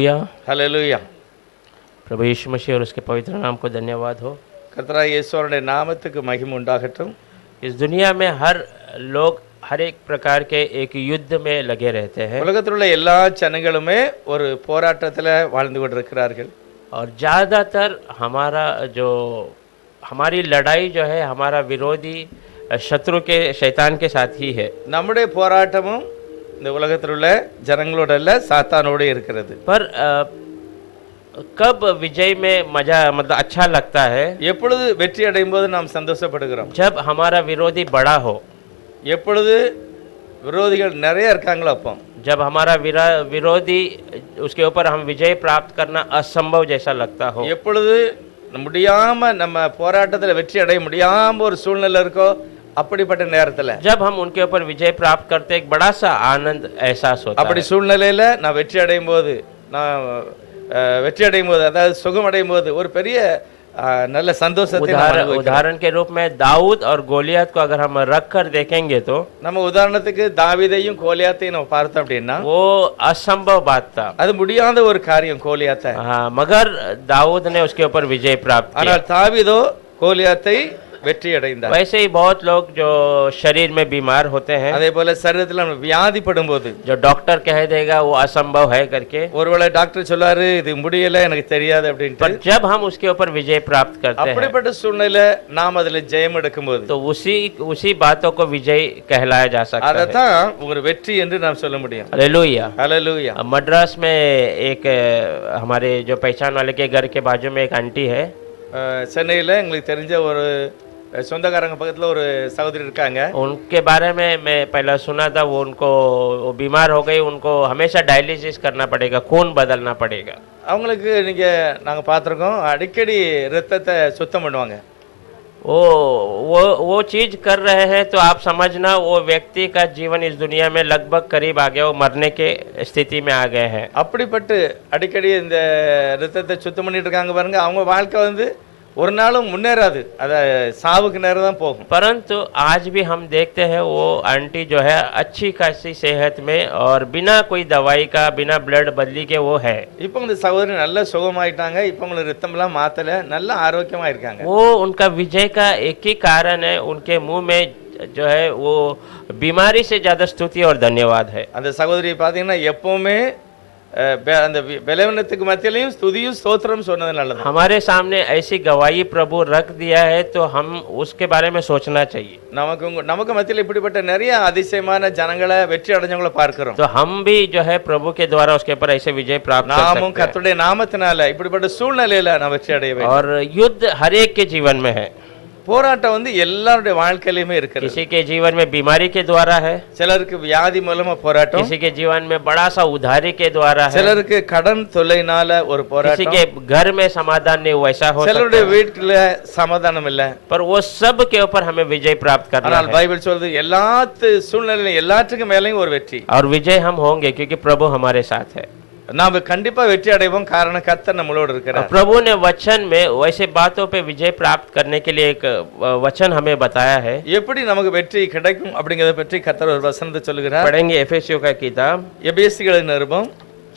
Hallelujah. ஹல்லேலூயா. प्रभु यीशु मसीह और उसके पवित्र नाम को धन्यवाद हो। கர்த்தராகிய இயேசுவின் நாமத்துக்கு மகிமை உண்டாகட்டும். इस दुनिया में हर लोग हर एक प्रकार के एक युद्ध में लगे रहते हैं உலகத்தில் உள்ள எல்லா ஜனங்களுமே ஒரு போராட்டத்தில் வாழ்ந்து கொண்டிருக்கிறார்கள். और ज़्यादातर हमारा जो हमारी लड़ाई जो है हमारा विरोधी शत्रु के शैतान के साथ ही है। நம்முடைய போராட்டமும் இந்த உலகத்தில் உள்ள ஜனங்களோட அல்ல, சாத்தானோடு இருக்கிறது. पर कब विजय में मजा मतलब अच्छा लगता है? எப்பொழுது வெற்றி அடையும் போது நாம் சந்தோஷப்படுகிறோம். जब हमारा विरोधी बड़ा हो, எப்பொழுது விரோதிகள் நிறைய இருக்காங்களோ அப்போ. जब हमारा विरोधी उसके ऊपर हम विजय प्राप्त करना असंभव जैसा लगता हो, எப்பொழுது முடியாம நம்ம போராட்டத்தில் வெற்றி அடைய முடியாம ஒரு சூழ்நிலை இருக்கோ அப்படிப்பட்ட நேரத்தில் जब हम उनके ऊपर विजय प्राप्त करते एक बड़ा सा आनंद एहसास होता அப்படி है। சூழ்நிலையில நான் வெற்றி அடையும் போது அதாவது சுகம் அடையும் போது ஒரு பெரிய நல்ல சந்தோஷத்தை उदाहरण के रूप में दाऊद और गोलियत को अगर हम रख कर देखेंगे तो நம்ம உதாரணத்துக்கு தாவீதையும் கோலியாத்தையும் நம்ம பார்த்தோம் அப்படின்னா वो असंभव बात था। அது முடியாத ஒரு காரியம் கோலியாத்தை। हाँ, मगर दाऊद ने उसके ऊपर विजय प्राप्त किया। ஆனால் தாவீதோ கோலியாத்தை வெற்றி அடைந்தார்। वैसे ही बहुत लोग जो शरीर में बीमार होते हैं, அதே போல சரீரத்தில் வியாதிப்படும் போது जो डॉक्टर कह देगा वो असंभव है करके, ஒருவேளை டாக்டர் சொல்லாரு இது முடியல எனக்கு தெரியாது அப்படின்ட்டு, पर जब हम उसके ऊपर विजय प्राप्त करते हैं அப்படிப்பட்ட சூழ்நிலை நாம் அதில் ஜெயம் எடுக்கும்போது तो उसी बातों को विजय कहलाया जा सकता है। அதைத்தான் ஒரு வெற்றி என்று நாம் சொல்ல முடியும்। हालेलुया। हालेलुया। मद्रास में एक हमारे जो पहचान वाले के घर के बाजू में एक आंटी है, சென்னையில் எங்களுக்கு தெரிஞ்ச ஒரு சொந்தக்காரங்க பக்கத்தில் ஒரு சகோதரி இருக்காங்க। उनके बारे में मैं पहले सुना था, वो बीमार हो गई, उनको हमेशा डायलिसिस करना पड़ेगा, खून बदलना पड़ेगा। அவங்களுக்கு நாங்கள் பார்த்துருக்கோம், அடிக்கடி ரத்தத்தை சுத்தம் பண்ணுவாங்க। वो चीज कर रहे हैं तो आप समझना वो व्यक्ति का जीवन इस दुनिया में लगभग करीब आ गया, वो मरने के स्थिति में आ गए हैं। அப்படிப்பட்டு அடிக்கடி இந்த ரத்தத்தை சுத்தம் பண்ணிட்டு இருக்காங்க பாருங்க, அவங்க வாழ்க்கை ஒரு நாளும் முன்னேறாது, அத சாவுக்கு நேரம் தான் போகும்। परंतु आज भी हम देखते हैं वो आंटी जो है अच्छी खासी सेहत में और बिना कोई दवाई का, बिना ब्लड बदली के वो है। இப்போ இந்த சகோதரி நல்ல சுகமாயிட்டாங்க, இப்போ உங்களுக்கு ரத்தம்லாம் மாத்தல, நல்ல ஆரோக்கியமா இருக்காங்க। वो उनका विजय का एक ही कारण है, उनके मुंह में जो है वो बीमारी से ज्यादा स्तुति और धन्यवाद है। அந்த சகோதரி பாத்தீங்கன்னா எப்பவுமே அந்த பலவீனத்துக்கு மத்தியிலையும் ஸ்துதியும் ஸ்தோத்திரம் சொன்னது நல்லது। हमारे सामने ऐसी गवाही प्रभु रख दिया है तो हम उसके बारे में सोचना चाहिए। நமக்கு மத்தியில் இப்படிப்பட்ட நிறைய அதிசயமான ஜனங்களை வெற்றி அடைஞ்சவங்களை பார்க்கிறோம்। तो हम भी जो है प्रभु के द्वारा उसके ऊपर ऐसे विजय प्राप्त कर सकते நாமும் கர்த்தருடைய நாமத்தினால இப்படிப்பட்ட சூழ்நிலையில நாம் வெற்றி அடைய வேண்டும்। और युद्ध हर एक के जीवन में है। போராட்டம் எல்லாருடைய வாழ்க்கையிலுமே இருக்குது। किसी के जीवन में बीमारी के द्वारा है, சிலருக்கு வியாதி மூலமா போராட்டம், किसी के जीवन में बड़ा सा उधारी के द्वारा है, சிலருக்கு கடன் தொல்லைனால ஒரு किसी போராட்டம், के घर में समाधान नहीं वैसा हो सकता சிலருடைய है। வீட்டுல சமாதானம் இல்ல, पर वो सब के ऊपर हमें विजय प्राप्त करना ஆனால் है। பைபிள் சொல்றது சூழ்நிலையில எல்லாத்துக்கும் மேலேயும் ஒரு வெற்றி। और विजय हम होंगे क्योंकि प्रभु हमारे साथ है। நாம கண்டிப்பா வெற்றி அடைவோம், காரணம் கர்த்தர் நம்மளோடு இருக்கிறார்। प्रभु ने वचन में वैसे बातों पे विजय प्राप्त करने के लिए एक वचन हमें बताया है। எப்படி நமக்கு வெற்றி கிடைக்கும் அப்படிங்கறத பற்றி கர்த்தர் ஒரு வசனத்தை சொல்லுகிறார்। पढ़ेंगे एफेसियों का किताब எபேசியர்களின் நிருபம்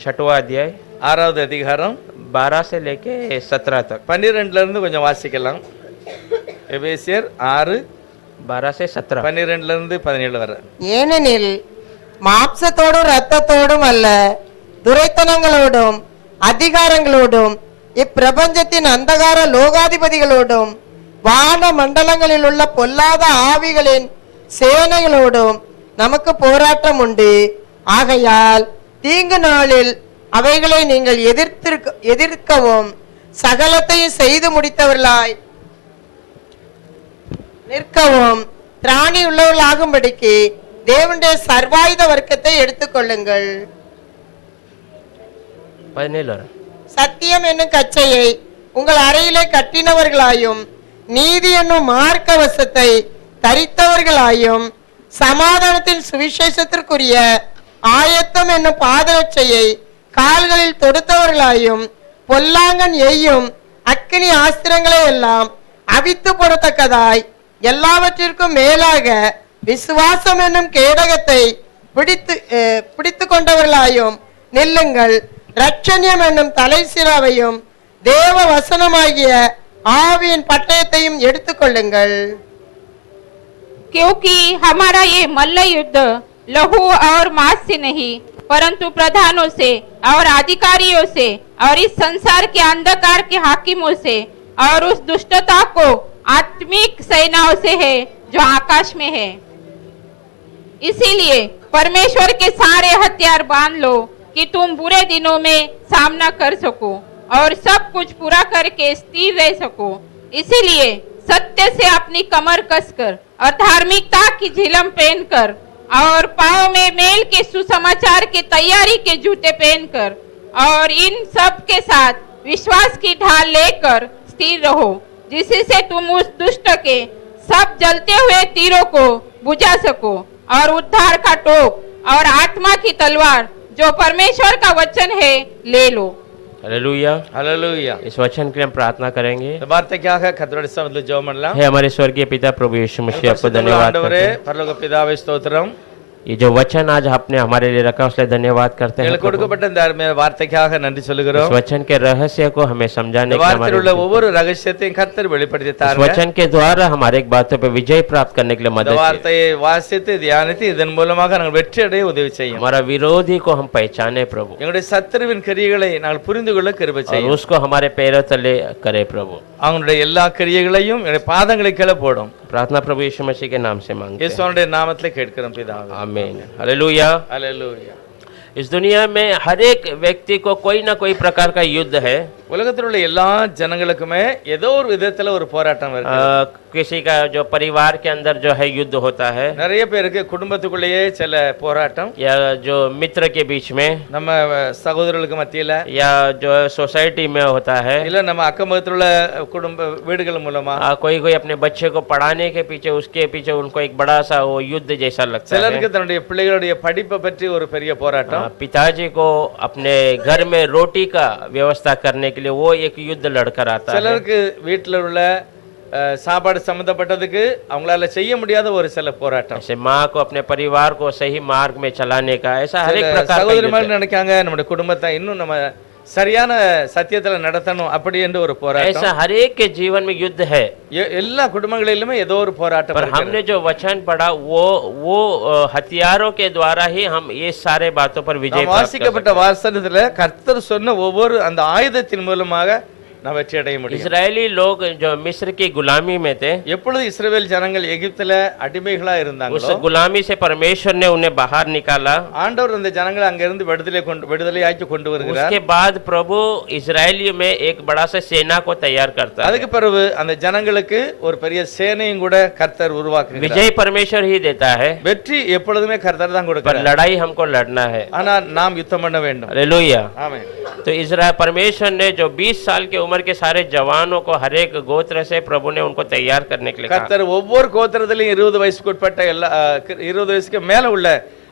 6वां अध्याय 6வது அதிகாரம் 12 से लेके 17 तक। 12ல இருந்து கொஞ்சம் வாசிக்கலாம்। எபேசியர் 6 12 से 17 12ல இருந்து 17 வரை। ஏனெனில் மாம்சத்தோடும் இரத்தத்தோடும் அல்ல, துரைத்தனங்களோடும் அதிகாரங்களோடும் இப்பிரபஞ்சத்தின் அந்தகார லோகாதிபதிகளோடும் வான மண்டலங்களில் உள்ள பொல்லாத ஆவிகளின் சேனைகளோடும் நமக்கு போராட்டம் உண்டு. ஆகையால் தீங்கு நாளில் அவைகளை நீங்கள் எதிர்க்கவும் சகலத்தையும் செய்து முடித்தவர்களாய் நிற்கவும் திராணி உள்ளவர்களாகும்படிக்கு தேவனுடைய சர்வாயுத வர்க்கத்தை எடுத்துக்கொள்ளுங்கள். சத்தியம் என்னும் கச்சையை உங்கள் அறையிலே கட்டினவர்களாயும், நீதி என்னும் மார்க்கவசத்தை தரித்தவர்களாயும், சமாதானத்தின் சுவிசேஷத்திற்குரிய ஆயத்தம் என்னும் பாதரட்சையை கால்களில் தொடுத்தவர்களாயும், பொல்லாங்கன் எய்யும் அக்கினி ஆஸ்திரங்களை எல்லாம் அவித்து போடத்தக்கதாய் எல்லாவற்றிற்கும் மேலாக விசுவாசம் என்னும் கேடகத்தை பிடித்து கொண்டவர்களாயும் நில்லுங்கள். இரட்சணியம் என்னும் தலைசிராவையும் தேவ வசனமாகிய ஆவியின் பட்டயத்தையும் எடுத்துக்கொள்ளுங்கள். क्योंकि हमारा ये मल्ल युद्ध लहू और मांस से नहीं परंतु प्रधानों से और अधिकारियों से और इस संसार के अंधकार के हाकिमों से और उस दुष्टता को आत्मिक सेनाओं से है जो आकाश में है। इसीलिए परमेश्वर के सारे हथियार बांध लो कि तुम बुरे दिनों में सामना कर सको और सब कुछ पूरा करके स्थिर रह सको। इसीलिए सत्य से अपनी कमर कसकर और धार्मिकता की झिलम पहनकर और पांव में मेल के सुसमाचार के तैयारी के जूते पहनकर और इन सब के साथ विश्वास की ढाल लेकर स्थिर रहो, जिससे तुम उस दुष्ट के सब जलते हुए तीरों को बुझा सको और उद्धार का टोक और आत्मा की तलवार जो परमेश्वर का वचन है ले लो। हालेलुया। हालेलुया। इस वचन के लिए हम प्रार्थना करेंगे। இந்த வார்த்தை क्या கர்த்தருடைய சமூகத்தில் ஜெபம் பண்ணலாம். हे हमारे स्वर्गीय पिता प्रभु यीशु मसीह, आपको धन्यवाद करते हैं। பரலோக பிதாவே ஸ்தோத்திரம். ये जो वचन आज आपने हमारे लिए रखा उसके लिए धन्यवाद करते हैं। எங்களுக்கு கொடுக்கப்பட்ட இந்த அருமையான வார்த்தைக்காக நன்றி சொல்கிறோம். इस वचन के रहस्य को हमें समझाने के लिए வார்த்தையில் உள்ள ஒவ்வொரு ரகசியத்தையும் கர்த்தர் வெளிப்படுத்தி इस தாருங்க. वचन के द्वारा हमारे एक बातों पे विजय प्राप्त करने के लिए मदद இந்த कीजिए। வார்த்தையை வாசித்து தியானித்து இதன் மூலமாக நாங்கள் வெற்றி அடைய உதவி செய்யும். हमारा विरोधी को हम पहचाने प्रभु, எங்களுடைய சத்துருவின் கிரியைகளை நாங்கள் புரிந்து கொள்ள கிருபை और செய்யும். उसको हमारे पैरों तले करे प्रभु। அவங்களுடைய எல்லா கிரியைகளையும் எங்களுடைய பாதங்களை கீழே போடும். प्रार्थना प्रभु यीशु मसीह के नाम से मांगते हैं, இயேசுவினுடைய நாமத்திலே கேட்கிறோம் பிதாவே. आमीन। हालेलुया। हालेलुया. इस दुनिया में हर एक व्यक्ति को कोई ना कोई प्रकार का युद्ध है। உலகத்தில் உள்ள எல்லா ஜனங்களுக்குமே ஏதோ ஒரு விதத்துல ஒரு போராட்டம் இருக்கு. किसी का जो परिवार के अंदर जो है युद्ध होता है, நிறைய பேருக்கு குடும்பத்துக்குள்ளேயே சில போராட்டம், या जो मित्र के बीच में, நம்ம சகோதரர்களுக்கு மத்தியில, या जो सोसाइटी में होता है, இல்ல நம்ம அக்கம்பக்கத்துல உள்ள குடும்ப வீடுகள் மூலமா, कोई कोई अपने बच्चे को पढ़ाने के पीछे उसके पीछे उनको एक बड़ा सा वो युद्ध जैसा लगता है। சிலருக்கு தன்னுடைய பிள்ளைகளுடைய படிப்பை பற்றி ஒரு பெரிய போராட்டம், पिताजी को अपने घर में रोटी का व्यवस्था करने के लिए वो एक युद्ध लड़कर आता है। சிலருக்கு வீட்டுல உள்ள சாப்பாடு சம்பந்தப்பட்டதுக்கு அவங்களால செய்ய முடியாத ஒரு சில போராட்டம், ऐसे माँ को अपने परिवार को सही मार्ग में चलाने का, ऐसा हर एक प्रकार का சகோதரி युद्ध மாதிரி है। நினைக்காங்க நம்முடைய குடும்பத்தை இன்னும் நம்ம சரியான சத்தியத்துல நடத்தணும் அப்படி என்று ஒரு ऐसा போராட்டம். हर एक के जीवन में युद्ध है, எல்லா குடும்பங்களிலுமே ஏதோ ஒரு போராட்டம் पर இருக்கிறது. हमने जो वचन पढ़ा वो हथियारों के द्वारा ही हम ये सारे बातों पर विजय நாம் प्राप्त कर வாசிக்கப்பட்ட வாசனத்துல கர்த்தர் சொன்ன ஒவ்வொரு அந்த ஆயுதத்தின் மூலமாக நாம் வெற்றி அடைய सकते हैं। முடியும். इजरायली लोग जो मिस्र की गुलामी में थे, எப்பொழுது இஸ்ரவேல் ஜனங்கள் எகிப்துல அடிமைகளா उस இருந்தாங்களோ गुलामी से परमेश्वर ने उन्हें बाहर निकाला। ஆண்டவர் அந்த ஜனங்களை அங்கிருந்து விடுதலையாக்கி கொண்டு வருகிறார். उसके बाद प्रभु इजरायली में एक बड़ा सा सेना को तैयार करता है। அதுக்கு பிறகு அந்த ஜனங்களுக்கு ஒரு பெரிய சேனையும் கூட கர்த்தர் உருவாக்குகிறார். विजय परमेश्वर ही देता है, வெற்றி எப்பொழுதுமே கர்த்தர் தான் पर கொடுக்கிறார். लड़ाई हमको लड़ना है। ஆனா நாம் யுத்தம் பண்ண வேண்டும். हालेलुया। ஆமென். तो इजराइल परमेश्वर ने जो 20 साल की उम्र के सारे जवानों को हर एक गोत्र से प्रभु ने उनको तैयार करने के लिए कहा। கர்த்தர் ஒவ்வொரு கோத்திரத்திலும் 20 வயசுக்கு உட்பட்ட எல்லா 20 வயசுக்கு மேல உள்ள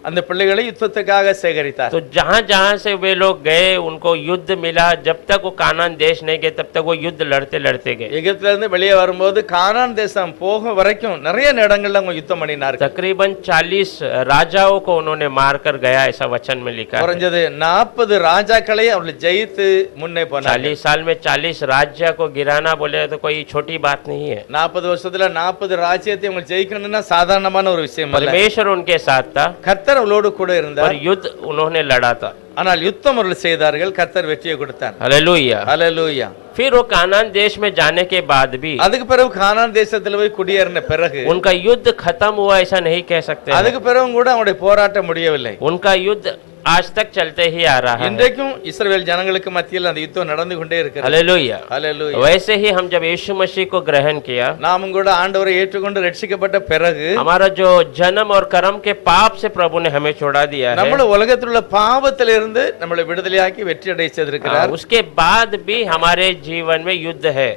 அந்த பிள்ளைகளை யுத்தத்துக்காக சேகரித்தார். तो जहां जहां से वे लोग गए उनको युद्ध मिला। जब तक वो कानान देश नहीं गए तब तक वो युद्ध लड़ते लड़ते गए। எகிப்துல இருந்து வெளியே வரும்போது கானான் தேசம் போக வரைக்கும் நிறைய இடங்கள்ல அவங்க யுத்தம் பண்ணினார்கள். तकरीबन 40 राजाओं को उन्होंने मारकर गया, ऐसा वचन में लिखा है। குறைஞ்சது 40 ராஜாக்களை அவர்கள் ஜெயித்து முன்னே போனார்கள். 40 साल में 40 राज्य को गिराना बोले तो कोई छोटी बात नहीं है। 40 வருஷத்துல 40 ராஜ்யத்தை அவங்க ஜெயிக்கணும்னா சாதாரணமான ஒரு விஷயம் அல்ல. परमेश्वर उनके साथ था கர்த்தர் அவளோடு கூட और இருந்தார். युद्ध उन्होंने लड़ा था। ஆனால் யுத்தம் அவர்கள் செய்தார்கள். கர்த்தர் வெற்றியை கொடுத்தார். हालेलुया। ஹல்லேலூயா. फिर वो कानान देश में जाने के बाद भी அதுக்கு பிறகு கானான் தேசத்துல போய் குடியேறின பிறகு उनका युद्ध खत्म हुआ ऐसा नहीं कह सकते हैं। அதுக்கு பிறகு கூட அவங்களுடைய போராட்டம் முடியவில்லை. उनका युद्ध आज तक चलते ही आ रहा है। இன்றைக்கும் இஸ்ரவேல் ஜனங்களுக்கு மத்தியில் அந்த யுத்தம் நடந்து கொண்டே இருக்கிறது. हालेलुया। ஹல்லேலூயா. वैसे ही हम जब यीशु मसीह को ग्रहण किया, நாமும் கூட ஆண்டவரை ஏற்றுக்கொண்டு ரட்சிக்கப்பட்ட பிறகு हमारा जो जन्म और कर्म के पाप से प्रभु ने हमें छुड़ा दिया है। நம்மள உலகத்தில் உள்ள பாவத்திலிருந்து நம்மளை விடுதலையாக்கி வெற்றி அடைய செய்திருக்கிறார். उसके बाद भी हमारे जीवन में युद्ध है।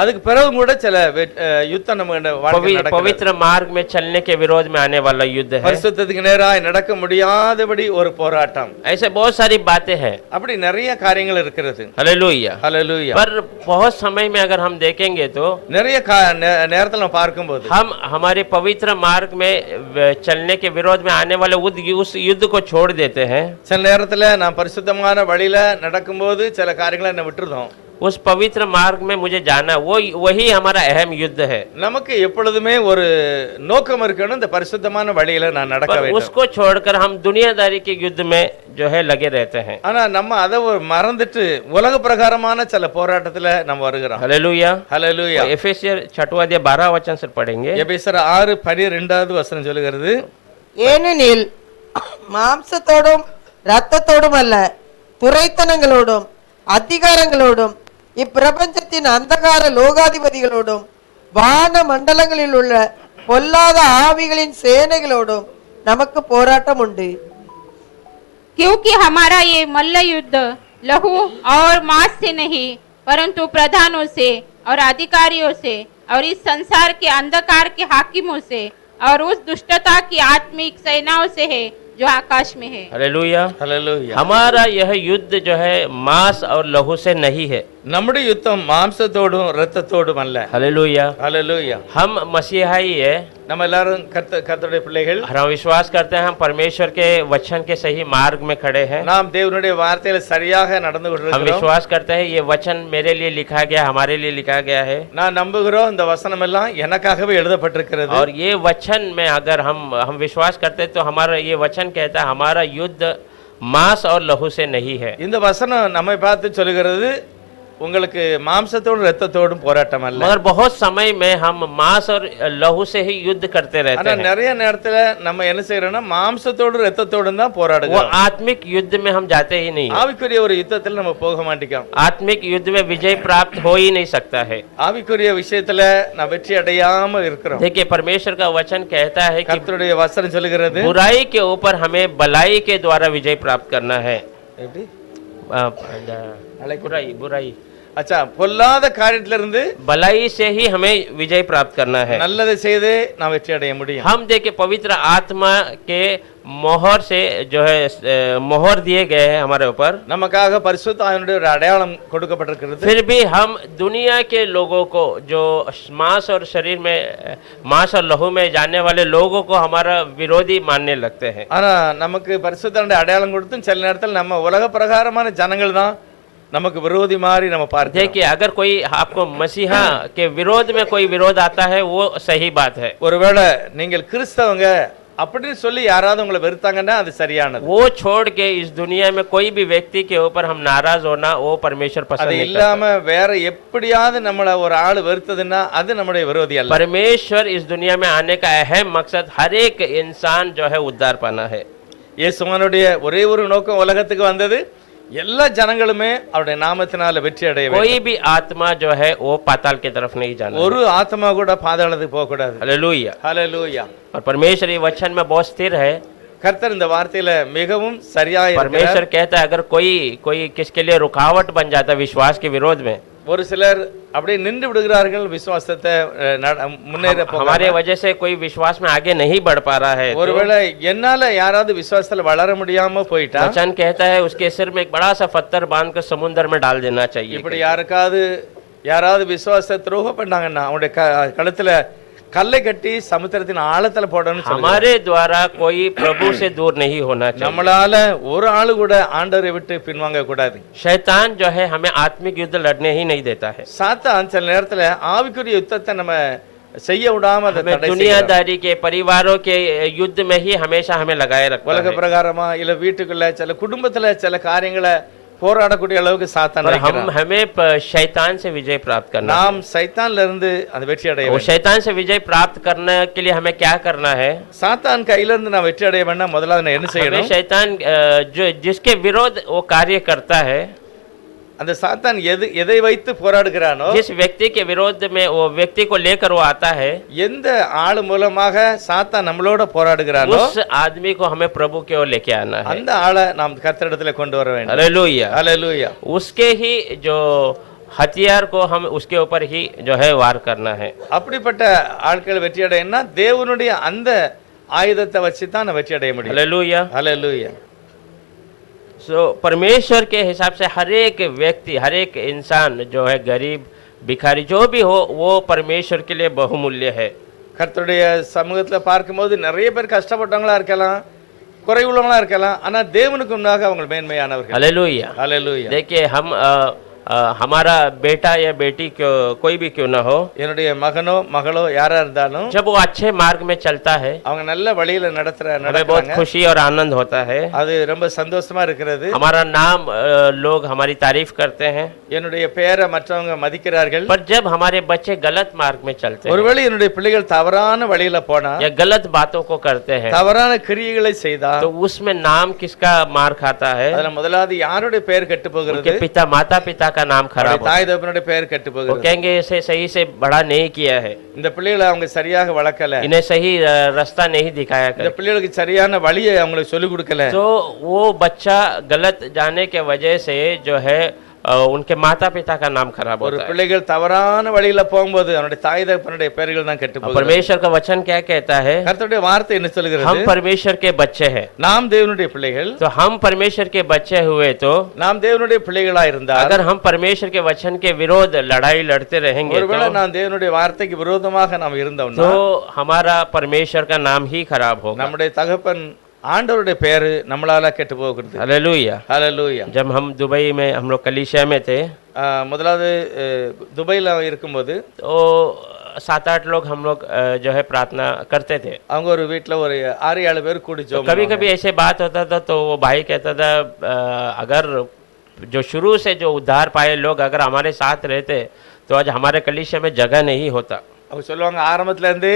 அதுக்கு பிறகும் கூட சில யுத்தம் நம்ம வாழ்க்கையில நடக்கிறது. पवित्र मार्ग में चलने के विरोध में आने वाला युद्ध है। பரிசுத்தத்துக்கு நேராக நடக்க முடியாதபடி ஒரு போராட்டம். ऐसे बहुत सारी बातें हैं, அப்படி நிறைய காரியங்கள் இருக்கிறது. हालेलुया। ஹல்லேலூயா. पर बहुत समय में अगर हम देखेंगे तो நிறைய நேரத்துல நம்ம பார்க்கும்போது हम हमारे पवित्र मार्ग में चलने के विरोध में आने वाले उस युद्ध को छोड़ देते हैं। சில நேரத்துல நான் பரிசுத்தமான வழியில நடக்கும்போது சில காரியங்களை நம்ம விட்டுறோம். उस पवित्र मार्ग में मुझे जाना वही हमारा अहम युद्ध है। நமக்கு எப்பொழுதுமே ஒரு நோக்கம் இருக்கணும், இந்த பரிசுத்தமான வழியில நான் நடக்க पर வேண்டும். उसको छोड़कर हम दुनियादारी के युद्ध में जो है लगे रहते हैं। ஆனா நம்ம அதை மறந்துட்டு உலக பிரகாரமான சில போராட்டத்துல நம்ம வருகிறோம். हालेलुया। ஹல்லேலூயா. एफेसियर 6वां अध्याय 12 वचन से पढ़ेंगे। எபேசியர் 6:12 வசனம் சொல்லுகிறது, ஏனெனில் மாம்சத்தோடும் இரத்தத்தோடும் அல்ல, துரைத்தனங்களோடும் அதிகாரங்களோடும் இப்பிரபஞ்சத்தின் அந்தகார லோகாதிபதிகளோடும் வான மண்டலங்களில் உள்ள பொல்லாத ஆவிகளின் சேனைகளோடும் நமக்கு போராட்டம் உண்டு. क्योंकि हमारा ये मल्ल युद्ध लहू और मांस से नहीं, परंतु प्रधानों से और अधिकारियों से और इस संसार के अंधकार के हाकिमों से और उस दुष्टता की आत्मिक सेनाओं से है जो आकाश में है। हालेलुया। ஹல்லேலூயா. हमारा यह युद्ध जो है मांस और लहू से नहीं है। நம்முடைய யுத்தம் மாம்சத்தோடும் இரத்தத்தோடும் அல்ல. हालेलुया। ஹல்லேலூயா. हम मसीहाई है, நம்ம எல்லாரும் கர்த்தருடைய பிள்ளைகள். हम विश्वास करते हैं हम परमेश्वर के वचन के सही मार्ग में खड़े हैं। நாம் தேவனுடைய வார்த்தையில சரியாக நடந்து हम கொண்டிருக்கிறோம். विश्वास करते हैं ये वचन मेरे लिए लिखा गया, हमारे लिए लिखा गया है। நான் நம்புகிறோம் இந்த வசனம் எல்லாம் எனக்காகவே எழுதப்பட்டிருக்கிறது. और ये वचन में अगर हम विश्वास करते हैं तो हमारा ये वचन कहता है हमारा युद्ध मांस और लहू से नहीं है। இந்த வசனம் நம்மை பார்த்து சொல்லுகிறது, உங்களுக்கு மாம்சத்தோடும் இரத்தத்தோடும் போராட்டம் அல்ல. मगर बहुत समय में हम मांस और लहू से ही युद्ध करते रहते ஆனா हैं। நிறைய நேரத்துல நம்ம என்ன செய்யறோம்னா மாம்சத்தோடும் இரத்தத்தோடும் தான் वो போராடுகிறோம். आत्मिक युद्ध में हम जाते ही नहीं। ஆவிக்குரிய ஒரு யுத்தத்துல நம்ம போக மாட்டோம். आत्मिक युद्ध में विजय प्राप्त हो ही नहीं सकता है। ஆவிக்குரிய விஷயத்துல நான் வெற்றி அடையாம இருக்கிறோம். देखिए परमेश्वर का वचन कहता है कि கர்த்தருடைய வசனம் சொல்லுகிறது, बुराई के ऊपर हमें भलाई के द्वारा विजय प्राप्त करना है। எப்படி बुराई बुराई அச்சா பொல்லாத காரியத்துல இருந்து भलाई से ही हमें विजय प्राप्त करना है। நல்லதை செய்தே நான் வெற்றி அடைய முடியும். हम देखे पवित्र आत्मा के मोहर से जो है मोहर दिए गए हैं हमारे ऊपर, நமக்காக பரிசுத்த ஆவியினுடைய ஒரு அடையாளம் கொடுக்கப்பட்டிருக்கிறது. फिर भी हम दुनिया के लोगों को जो मांस और शरीर में मांस और लहू में जाने वाले लोगों को हमारा विरोधी मानने लगते हैं। ஆனா நமக்கு பரிசுத்தனுடைய அடையாளம் கொடுத்தும் சில நேரத்தில் நம்ம உலக பிரகாரமான ஜனங்கள் தான் நமக்கு விரோதி மாதிரி நம்ம பார்க்கிறோம். देखिए अगर कोई आपको मसीहा के विरोध में कोई विरोध आता है वो सही बात है। ஒருவேளை நீங்கள் கிறிஸ்தவங்க அப்படின்னு சொல்லி யாராவது உங்களை வெறுத்தாங்கன்னா அது சரியானது. वो छोड़ के इस दुनिया में कोई भी व्यक्ति के ऊपर हम नाराज होना वो परमेश्वर पसंद அது नहीं இல்லாம வேற எப்படியாவது நம்மள ஒரு ஆள் வெறுத்ததுன்னா அது நம்முடைய விரோதி करता। அல்ல. परमेश्वर इस दुनिया में आने का अहम मकसद हर एक इंसान जो है उद्धार पाना है। இயேசுவனுடைய ஒரே ஒரு நோக்கம் உலகத்துக்கு வந்தது எல்லா ஜனங்களுமே அவருடைய நாமத்தினால வெற்றி அடைய வேண்டும். कोई भी आत्मा जो है वो पाताल की तरफ नहीं जाना। ஒரு ஆத்மா கூட பாதாளத்துக்கு போக கூடாது. हालेलुया। ஹல்லேலூயா. और परमेश्वर ये वचन में बहुत स्थिर है। கர்த்தர் இந்த வார்த்தையில மிகவும் சரியாய் परमेश्वर இருக்கிறார். कहता है अगर कोई किसके लिए रुकावट बन जाता है विश्वास के विरोध में, ஒரு சிலர் அப்படியே நின்று விடுகிறார்கள், விசுவாசத்தை முன்னேற हमारे போகாம. वजह से कोई विश्वास में आगे नहीं बढ़ पा रहा है, तो ஒருவேளை என்னால யாராவது விசுவாசத்துல வளர முடியாம போயிட்டா वचन कहता है उसके सिर में एक बड़ा सा पत्थर बांध कर समुद्र में डाल देना चाहिए। இப்படி யாராவது விசுவாச துரோகம் பண்ணாங்கன்னா அவங்களுடைய கழுத்துல கல்லை கட்டி சமுத்திரத்தின் ஆழத்துல போடணும்னு சொல்லுங்க. हमारे द्वारा कोई प्रभु से दूर नहीं होना चाहिए। நம்மளால ஒரு ஆளு கூட ஆண்டவரை விட்டு பின்வாங்க கூடாது. शैतान जो है हमें आत्मिक युद्ध लड़ने ही नहीं देता है। சாத்தான் சில நேரத்துல ஆவிக்குரிய யுத்தத்தை நம்ம செய்ய விடாம அதை हमें தடை செய்கிறான். दुनियादारी के परिवारों के युद्ध में ही हमेशा हमें लगाए रखता உலக है। பிரகாரமா இல்ல வீட்டுக்குள்ள சில குடும்பத்துல சில காரியங்களை போராடக்கூடிய அளவுக்கு சாத்தான் पर வைக்கிறான். हमें शैतान से विजय प्राप्त करना है। நாம் சைத்தான்ல இருந்து அந்த வெற்றி அடைய वो வேண்டும். शैतान से विजय प्राप्त करने के लिए हमें क्या करना है? சாத்தான் கையில இருந்து நான் வெற்றி அடைய வேண்டாம், முதல்ல நான் என்ன हमें செய்யணும்? शैतान जो जिसके विरोध वो कार्य करता है, அந்த சாத்தான் எதை வைத்து போராடுகிறானோ, जिस व्यक्ति के विरोध में वो व्यक्ति को लेकर वो आता है, எந்த ஆளு மூலமாக சாத்தான் நம்மளோட போராடுகிறானோ उस आदमी को हमें प्रभु की ओर लेके आना है। அந்த ஆளை நாம் கர்த்தரிடத்துல கொண்டு வர வேண்டும். हालेलुया। ஹல்லேலூயா. उसके ही जो हथियार को हम उसके ऊपर ही जो है वार करना है। அப்படிப்பட்ட ஆட்கள் வெற்றி அடையணும்னா தேவனுடைய அந்த ஆயுதத்தை வச்சு தான் நம்ம வெற்றி அடைய முடியும். हालेलुया। ஹalleluya. सो परमेश्वर के हिसाब से हर एक व्यक्ति, हर एक इंसान जो है, गरीब भिखारी जो भी हो, वो परमेश्वर के लिए बहुमूल्य है। கர்த்தருடைய சமூகத்தில் பார்க்கும்போது நிறைய பேர் கஷ்டப்பட்டவங்களா இருக்கலாம், குறைவுள்ளவங்களா இருக்கலாம், ஆனா தேவனுக்கு முன்னாக அவங்க மேன்மையானவர்கள். हालेलुया। ஹalleluya. देखिए हम हमारा बेटा या बेटी कोई भी क्यों ना हो, என்னுடைய மகனோ மகளோ யாரா இருந்தாலும் जब वो अच्छे मार्ग में चलता है அவங்க நல்ல வழியில हमें बहुत நடக்கிறாங்க, खुशी और आनंद होता है। அது ரொம்ப சந்தோஷமா இருக்கிறது. हमारा नाम लोग हमारी तारीफ करते हैं। என்னுடைய பெயரை மற்றவங்க மதிக்கிறார்கள். पर जब हमारे बच्चे गलत मार्ग में चलते हैं ஒருவேளை என்னுடைய பிள்ளைகள் தவறான வழியில போனா, या गलत बातों को करते हैं, தவறான கிரியைகளை செய்தா, तो उसमें नाम किसका मार खाता है? அதுல முதலாவது யாருடைய பெயர் கெட்டு போகிறது? उनके पिता माता पिता का नाम खराब होता है। தாய் தகப்பனுடைய பெயர் கெட்டு वो போகிறது. कहेंगे इसे सही से बड़ा नहीं किया है, இந்த பிள்ளைகளை அவங்க சரியாக வளர்க்கல, इन्हें सही रास्ता नहीं दिखाया இந்த कर। பிள்ளைகளுக்கு சரியான வழியை அவங்களுக்கு சொல்லிக் கொடுக்கல. तो वो बच्चा गलत जाने के वजह से जो है उनके माता पिता का नाम खराब ஒரு होता है। பிள்ளைகள் தவறான வழியில போகும்போது அவனுடைய தாய் தகப்பனுடைய பெயர்கள் தான் கெட்டு போகிறது. परमेश्वर का वचन क्या कहता है? கர்த்தருடைய வார்த்தை என்ன சொல்கிறது? हम परमेश्वर के बच्चे हैं। நாம் தேவனுடைய பிள்ளைகள். तो हम परमेश्वर के बच्चे हुए तो நாம் தேவனுடைய பிள்ளைகளா இருந்தால், अगर हम परमेश्वर के वचन के विरोध लड़ाई लड़ते रहेंगे ஒருவேளை तो நாம் தேவனுடைய வார்த்தைக்கு விரோதமாக நாம் இருந்தோம்னா, तो हमारा परमेश्वर का नाम ही खराब होगा। நம்முடைய தகப்பன் ஆண்டவருடைய பெயர் நம்மளால கெட்டு போகிறது. हालेलुया। ஹalleluya. जब हम दुबई में हम लोग कलीसिया में थे முதலாவது துபாயில இருக்கும்போது तो 7-8 लोग हम लोग जो है प्रार्थना करते थे। அவங்க ஒரு வீட்ல ஒரு 6-7 பேர் கூடி तो ஜெபம் कभी பண்ணுவாங்க. कभी ऐसे बात होता था तो वो भाई कहता था अगर जो शुरू से जो उद्धार पाए लोग अगर हमारे साथ रहते तो आज हमारे कलीसिया में जगह नहीं होता। அவங்க சொல்லுவாங்க, ஆரம்பத்துல இருந்து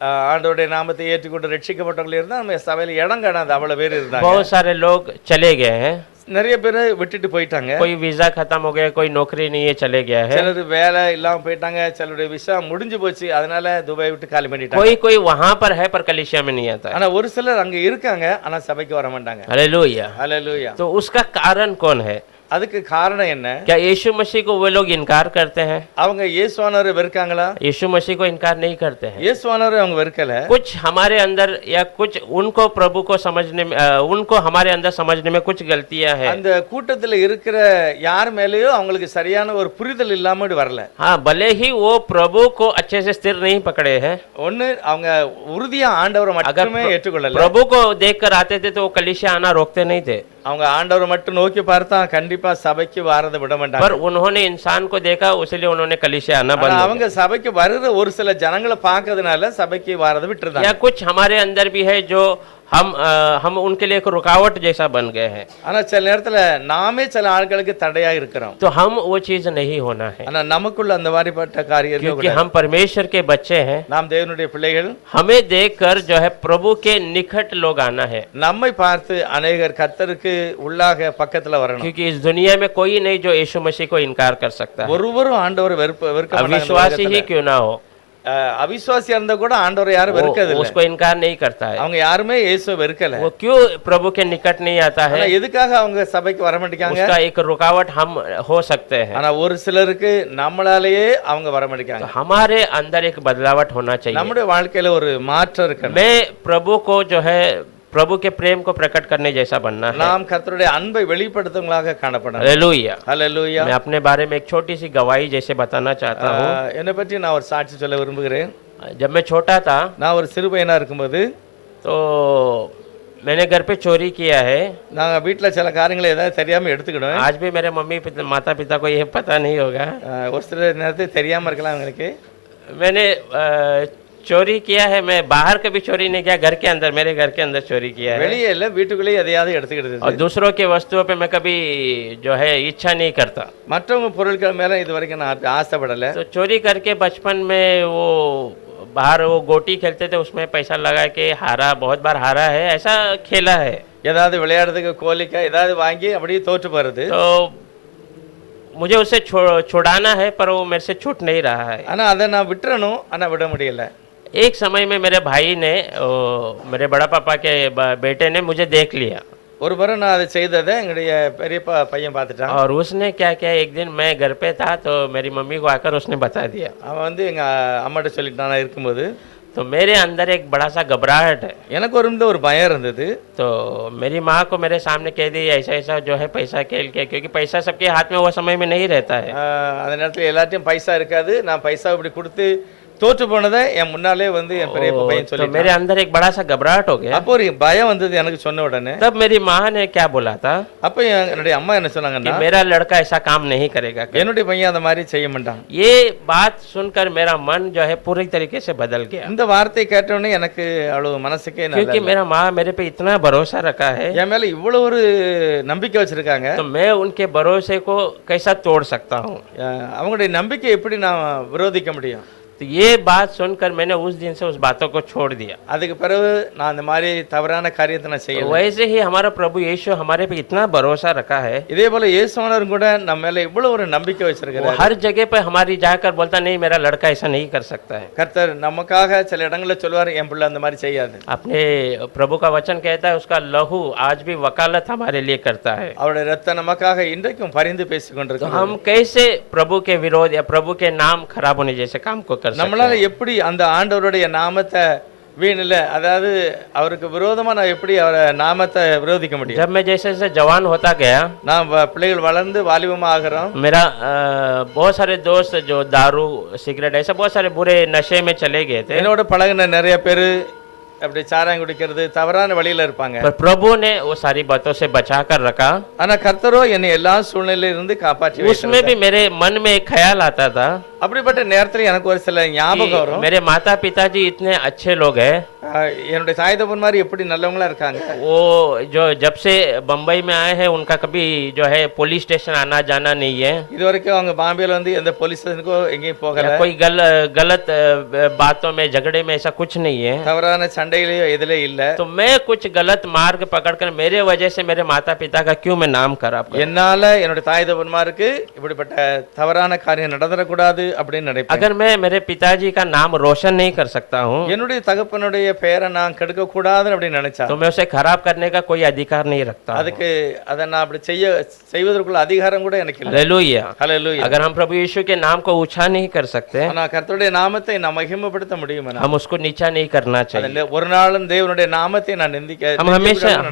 ஆண்டவருடைய நாமத்தை ஏற்றுக்கொண்டு ரட்சிக்கப்பட்டவங்க இருந்தா நம்ம சபையில இடம் காணாது, அவ்வளவு பேர் இருந்தாங்க. बहुत सारे लोग चले गए हैं, நிறைய பேர் விட்டுட்டு போயிட்டாங்க. कोई वीजा खत्म हो गया, कोई नौकरी नहीं है चले गया है, சிலர் வேலை இல்லாம போயிட்டாங்க, சிலருடைய விசா முடிஞ்சு போச்சு, அதனால துபாய் விட்டு காலி பண்ணிட்டாங்க. कोई कोई वहां पर है पर कलीसिया में नहीं आता है। ஆனா ஒரு சிலர் அங்க இருக்காங்க, ஆனா சபைக்கு வர மாட்டாங்க. हालेलुया। ஹalleluya. तो उसका कारण कौन है? அதுக்கு காரணம் என்ன? क्या यीशु मसीह को वो लोग इनकार करते हैं? அவங்க இயேசுவானவரை வெறுக்காங்களா? यीशु मसीह को इनकार नहीं करते हैं। இயேசுவானவரை அவங்க வெறுக்கல. कुछ हमारे अंदर या कुछ उनको प्रभु को समझने में उनको हमारे अंदर समझने में कुछ गलतियां हैं। அந்த கூட்டத்துல இருக்கிற யார் மேலயோ அவங்களுக்கு சரியான ஒரு புரிதல் இல்லாம வரல. हाँ, भले ही वो प्रभु को अच्छे से स्थिर नहीं पकड़े हैं, ஒண்ணு அவங்க உறுதியா ஆண்டவரை மட்டுமே ஏற்றுக்கொள்ளல. प्रभु को देखकर आते थे तो वो कलीसिया आना रोकते नहीं थे, அவங்க ஆண்டவரை மட்டும் நோக்கி பார்த்தா கண்டிப்பா சபைக்கு வரத விட மாட்டாங்க. पर उन्होंने इंसान को देखा इसलिए उन्होंने कलीसिया आना बंद ஆனா कर அவங்க சபைக்கு வருகிற ஒரு சில ஜனங்களை பார்க்கறதுனால சபைக்கு வரத दिया। விட்டுறாங்க. या कुछ हमारे अंदर भी है जो हम उनके लिए एक रुकावट जैसा बन गए हैं, ஆனா சில நேரத்துல நாமே சில ஆட்களுக்கு தடையா இருக்கிறோம். तो हम वो चीज नहीं होना है, ஆனா நமக்குள்ள அந்த மாதிரிப்பட்ட காரியம் क्योंकि இருக்கக்கூடாது. हम परमेश्वर के बच्चे हैं। நாம் தேவனுடைய பிள்ளைகள். हमें देखकर जो है प्रभु के निकट लोग आना है, நம்மை பார்த்து அநேகர் கர்த்தருக்கு உள்ளாக பக்கத்துல வரணும். क्योंकि इस दुनिया में कोई नहीं जो यीशु मसीह को इनकार कर सकता है, ஒருவரும் ஆண்டவரை வெறுக்க अविश्वासी ही क्यों ना हो, அவிசுவாசியா இருந்தா கூட ஆண்டவரை யாரும் வெறுக்கிறது இல்ல. उसको इनकार नहीं करता है। அவங்க யாருமே இயேசுவை வெறுக்கல. वो क्यों प्रभु के निकट नहीं आता ஆனா है? எதுக்காக அவங்க சபைக்கு வர மாட்டேங்காங்க? उसका एक रुकावट हम हो सकते हैं। ஆனா ஒரு சிலருக்கு நம்மளாலேயே அவங்க வர तो மாட்டேங்காங்க. हमारे अंदर एक बदलावट होना चाहिए। நம்முடைய வாழ்க்கையில ஒரு மாற்றம் இருக்கணும். मैं प्रभु को जो है प्रभु के प्रेम को प्रकट करने जैसा बनना है। நாம் கர்த்தருடைய अன்பை வெளிப்படுத்துவங்களாக காணப்படணும். हालेलुया। ஹalleluya. मैं अपने बारे में एक छोटी सी गवाही जैसे बताना चाहता हूँ। என்னை பற்றி நான் ஒரு சாட்சி சொல்ல விரும்புகிறேன். जब मैं छोटा था நான் ஒரு சிறு பையனா இருக்கும்போது तो मैंने घर पे चोरी किया है। நாங்க வீட்ல சில காரியங்களை ஏதாவது தெரியாம எடுத்துக்கிடுவேன். आज भी मेरे माता पिता को ये पता नहीं होगा। ஒரு சில நேரத்தில் தெரியாம இருக்கலாம் அவங்களுக்கு. मैंने चोरी किया है, मैं बाहर कभी चोरी नहीं किया, घर के अंदर, मेरे घर के अंदर चोरी किया है। வெளியே இல்ல, வீட்டுக்குள்ளேயே எதையாவது எடுத்துக்கிடுது. और दूसरों के वस्तुओं पे मैं कभी जो है इच्छा नहीं करता। மற்றவங்க பொருட்கள் மேல இது வரைக்கும் நான் ஆசைப்படல. तो चोरी करके बचपन में वो बाहर वो गोटी खेलते थे, उसमें पैसा लगा के हारा, बहुत बार हारा है, ऐसा खेला है। ஏதாவது விளையாடுறதுக்கு கோலிக்கா ஏதாவது வாங்கி அப்படியே தோற்று போறது. तो मुझे उससे छुड़ाना है पर वो मेरे से छूट नहीं रहा है। ஆனா அதை நான் விட்டுறணும், ஆனா விட முடியல. एक समय में मेरे भाई ने मेरे बड़ा पापा के बेटे ने मुझे देख लिया। ஒரு முறை நான் அதை செய்ததை எங்களுடைய பெரியப்பா பையன் பார்த்துட்டான். और उसने क्या किया, एक दिन मैं घर पे था तो मेरी मम्मी को आकर उसने बता दिया। அவன் வந்து எங்கள் அம்மாட்ட சொல்லிட்டான் நான் இருக்கும்போது. तो मेरे अंदर एक बड़ा सा घबराहट है। எனக்கு ஒரு பயம் இருந்தது. तो मेरी माँ को मेरे सामने कह दी ऐसा ऐसा जो है पैसा खेल के, क्योंकि पैसा सबके हाथ में वो समय में नहीं रहता है। அந்த நேரத்தில் எல்லாத்தையும் பைசா இருக்காது. நான் பைசா இப்படி கொடுத்து தோற்று போனதை என் முன்னாலே வந்து என் பெரியப்பா பையன் तो சொல்லிட்டான். मेरे अंदर एक बड़ा सा घबराहट हो गया। அப்போ ஒரு பயம் வந்தது எனக்கு சொன்ன உடனே. तब मेरी माँ ने क्या बोला था அப்போ என்னுடைய அம்மா என்ன कि சொன்னாங்கன்னா, मेरा लड़का ऐसा काम नहीं करेगा। என்னுடைய பையன் அந்த மாதிரி செய்ய மாட்டான். ये बात सुनकर मेरा मन जो है पूरी तरीके से बदल गया, இந்த வார்த்தை கேட்டோடனே எனக்கு அவ்வளவு மனசுக்கே நல்லா क्योंकि मेरा माँ मेरे पे इतना भरोसा रखा है, என் மேல இவ்வளவு ஒரு நம்பிக்கை வச்சிருக்காங்க. तो मैं उनके भरोसे को कैसा तोड़ सकता हूँ। அவங்களுடைய நம்பிக்கை எப்படி நான் விரோதிக்க முடியும்? तो ये बात सुनकर मैंने उस दिन से उस बातों को छोड़ दिया। அதுக்கு பிறகு நான் அந்த மாதிரி தவறான காரியத்தை நான் तो செய்யல. वैसे ही हमारा प्रभु यीशु हमारे पे इतना भरोसा रखा है, இதே போல இயேசுவானவர் கூட நம்ம மேல இவ்வளவு ஒரு நம்பிக்கை वो வச்சிருக்கிறார். हर जगह पे हमारी जाकर बोलता नहीं मेरा लड़का ऐसा नहीं कर सकता है। கர்த்தர் நமக்காக சில இடங்களில் சொல்வார், என் பிள்ளை அந்த மாதிரி செய்யாது. अपने प्रभु का वचन कहता है उसका लहू आज भी वकालत हमारे लिए करता है। அவருடைய ரத்தம் நமக்காக இன்றைக்கும் பரிந்து பேசிக் तो கொண்டிருக்கிறது. हम कैसे प्रभु के विरोध या प्रभु के नाम खराब होने जैसे काम को कर सकते நம்மளால हैं? எப்படி அந்த ஆண்டவருடைய நாமத்தை வீணில், அதாவது அவருக்கு விரோதமா நான் எப்படி அவரை நாமத்தை விரோதிக்க முடியும்? जब मैं जैसे जैसे जवान होता गया, நாம் பிள்ளைகள் வளர்ந்து வாலிபமா ஆகிறோம். मेरा बहुत सारे दोस्त जो दारू सिगरेट ऐसे बहुत सारे बुरे नशे में चले गए थे, என்னோட பழகின நிறைய பேர் அப்படி சாராயம் குடிக்கிறது தவறான வழியில இருப்பாங்க. पर प्रभु ने वो सारी बातों से बचा कर रखा। ஆனா கர்த்தரோ என்னை எல்லா சூழ்நிலையில இருந்து காப்பாற்றி उसमें भी मेरे मन में एक ख्याल आता था, அப்படிப்பட்ட நேரத்துல எனக்கு ஒரு சில ஞாபகம் வரும். मेरे माता पिताजी इतने अच्छे लोग हैं, என்னுடைய தாய் தகப்பன்மார் எப்படி நல்லவங்களா இருக்காங்க. वो जो जब से बम्बई में आए हैं उनका कभी जो है पुलिस स्टेशन आना जाना नहीं है, இது வரைக்கும் அவங்க பாம்பேல வந்து எந்த போலீஸ் ஸ்டேஷனுக்கோ எங்கேயும் போகல. या कोई गलत बातों में झगड़े में ऐसा कुछ नहीं है। தவறான சண்டையிலயோ எதுலயும் இல்ல. तो मैं कुछ गलत मार्ग पकड़कर मेरे वजह से मेरे माता पिता का क्यों मैं नाम खराब करूं? என்னால என்னுடைய தாய் தகப்பன்மாருக்கு இப்படிப்பட்ட தவறான காரியம் நடந்துடக்கூடாது அப்படின்னு நினைப்பேன். अगर मैं मेरे पिताजी का नाम रोशन नहीं कर सकता हूँ என்னுடைய தகப்பனுடைய பெயரை நான் கெடுக்க கூடாதுன்னு அப்படின்னு நினைச்சா, तो मैं उसे खराब करने का कोई अधिकार नहीं रखता हूं। அதுக்கு அதை நான் அப்படி செய்வதற்குள்ள அதிகாரம் கூட எனக்கு இல்லை. हालेलुया। ஹல்லேலூயா. अगर हम प्रभु यीशु के नाम को ऊंचा नहीं कर सकते, ஆனா கர்த்தருடைய நாமத்தை நான் மகிமைப்படுத்த முடியும். हम उसको नीचा नहीं करना चाहिए। ஒரு நாளும் தேவனுடைய நாமத்தை நான் நிந்திக்க हम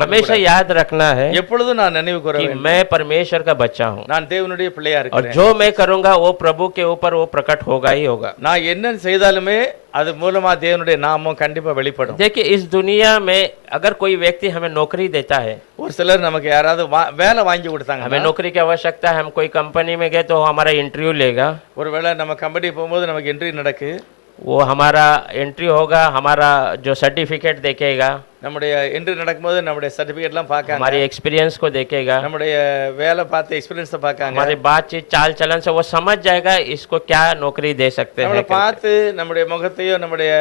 हमेशा याद रखना है எப்பொழுதும் நான் நினைவு கூற कि வேண்டும், मैं परमेश्वर का बच्चा हूँ, நான் தேவனுடைய பிள்ளையா और இருக்கிறேன். जो मैं करूंगा वो प्रभु के ऊपर वो प्रकट होगा ही होगा। நான் என்ன செய்தாலுமே அது மூலமா தேவனுடைய நாமம் கண்டிப்பா வெளிப்படும். देखिए इस दुनिया में अगर कोई व्यक्ति हमें नौकरी देता है, ஒரு சிலர் நமக்கு யாராவது வேலை வாங்கி கொடுத்தாங்க, हमें नौकरी की आवश्यकता है, हम कोई कंपनी में गए तो वो हमारा इंटरव्यू लेगा, ஒருவேளை நம்ம கம்பெனி போகும்போது நமக்கு இன்டர்வியூ நடக்கு, वो हमारा एंट्री होगा, हमारा जो सर्टिफिकेट देखेगा, நம்முடைய இன்டர்வியூ நடக்கும்போது நம்முடைய சர்டிபிகேட்லாம் பார்க்காங்க, हमारे एक्सपीरियंस को देखेगा, நம்முடைய வேலை பார்த்து எக்ஸ்பீரியன்ஸை பார்க்காங்க, हमारे बातचीत चाल चलन से वो समझ जाएगा इसको क्या नौकरी दे सकते हैं நம்மளை करके। பார்த்து நம்முடைய முகத்தையோ நம்முடைய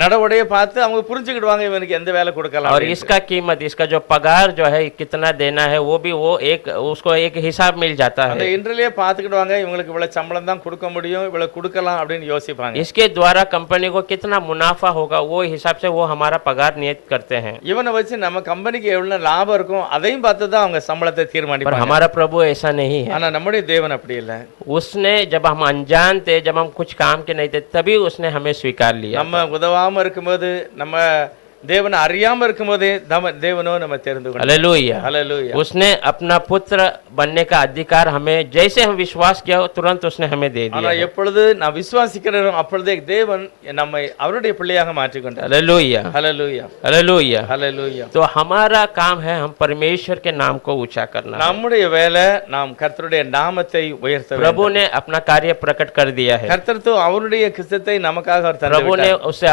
நடவடிக்கையை பார்த்து அவங்க புரிஞ்சுக்கிடுவாங்க இவனுக்கு எந்த வேலை கொடுக்கலாம் और அப்படின்னு. इसका कीमत, इसका जो पगार जो है कितना देना है वो भी वो उसको एक हिसाब मिल जाता அந்த है। இன்டர்வியூலே பார்த்துக்கிடுவாங்க இவங்களுக்கு இவ்வளவு சம்பளம் தான் கொடுக்க முடியும், இவ்வளவு கொடுக்கலாம் அப்படின்னு யோசிப்பாங்க. इसके द्वारा कंपनी को कितना मुनाफा होगा वो हिसाब से वो हमारा पगार नियत करते हैं। இவனை வச்சு நம்ம கம்பெனிக்கு எவ்வளவு லாபம் இருக்கும் அதையும் பார்த்து தான் அவங்க சம்பளத்தை पर தீர்மானிப்பாங்க. हमारा प्रभु ऐसा नहीं है। ஆனா நம்முடைய தேவன் அப்படி இல்லை. उसने जब हम अनजान थे, जब हम कुछ काम के नहीं थे, तभी उसने हमें स्वीकार लिया। நம்ம உதவாம இருக்கும்போது, நம்ம தேவனை அறியாம இருக்கும்போதே தேவனோ நம்ம தெரிந்து கொண்டார். हालेलुया। ஹல்லேலூயா. उसने अपना पुत्र बनने का अधिकार हमें, जैसे हम विश्वास किया तुरंत उसने हमें दे ஆனா दिया है। எப்பொழுது நான் விசுவாசிக்கிறோம் அப்பொழுதே தேவன் நம்மை அவருடைய பிள்ளையாக மாற்றிக் கொண்டார். हालेलुया। ஹல்லேலூயா. हालेलुया। ஹல்லேலூயா. तो हमारा काम है हम परमेश्वर के नाम को ऊंचा करना है। நம்முடைய வேலை நாம் கர்த்தருடைய நாமத்தை உயர்த்த வேண்டும். प्रभु ने अपना कार्य प्रकट कर दिया है। கர்த்தர் तो அவருடைய கிறிஸ்தத்தை நமக்காக அவர் தந்து प्रभु ने விட்டார். उससे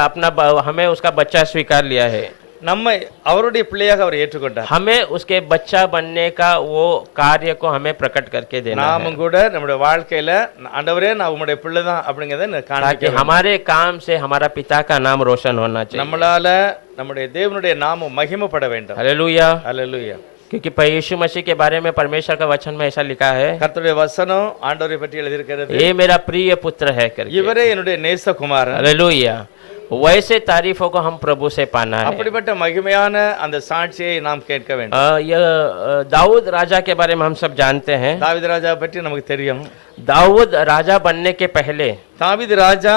हमें उसका बच्चा स्वीकार लिया है। நம்மை அவருடைய பிள்ளையாக அவர் ஏற்றுக்கொண்டார். हमें उसके बच्चा बनने का वो कार्य को हमें प्रकट करके देना है, நாமும் கூட நம்முடைய வாழ்க்கையில ஆண்டவரே நான் உம்முடைய பிள்ளை தான் அப்படிங்கறதை ताकि காண்பிக்க हमारे काम से हमारा पिता का नाम रोशन होना चाहिए। நம்மளால நம்முடைய தேவனுடைய நாமம் மகிமைப்பட வேண்டும். हालेलुया। ஹல்லேலூயா. क्योंकि यीशु मसीह के बारे में परमेश्वर का वचन में ऐसा लिखा है, கர்த்தருடைய வசனம் ஆண்டவரை பற்றி எழுதியிருக்கிறது, ये मेरा प्रिय पुत्र है करके। இவரே என்னுடைய நேசகுமாரன். हालेलुया। वैसे तारीफों को हम प्रभु से पाना है। அப்படிப்பட்ட மகிமையான அந்த சாட்சியை நாம் கேட்க வேண்டும். यह दाऊद राजा के बारे में हम सब जानते हैं। தாவீது ராஜா பற்றி நமக்கு தெரியும். दाऊद राजा बनने के पहले தாவீது ராஜா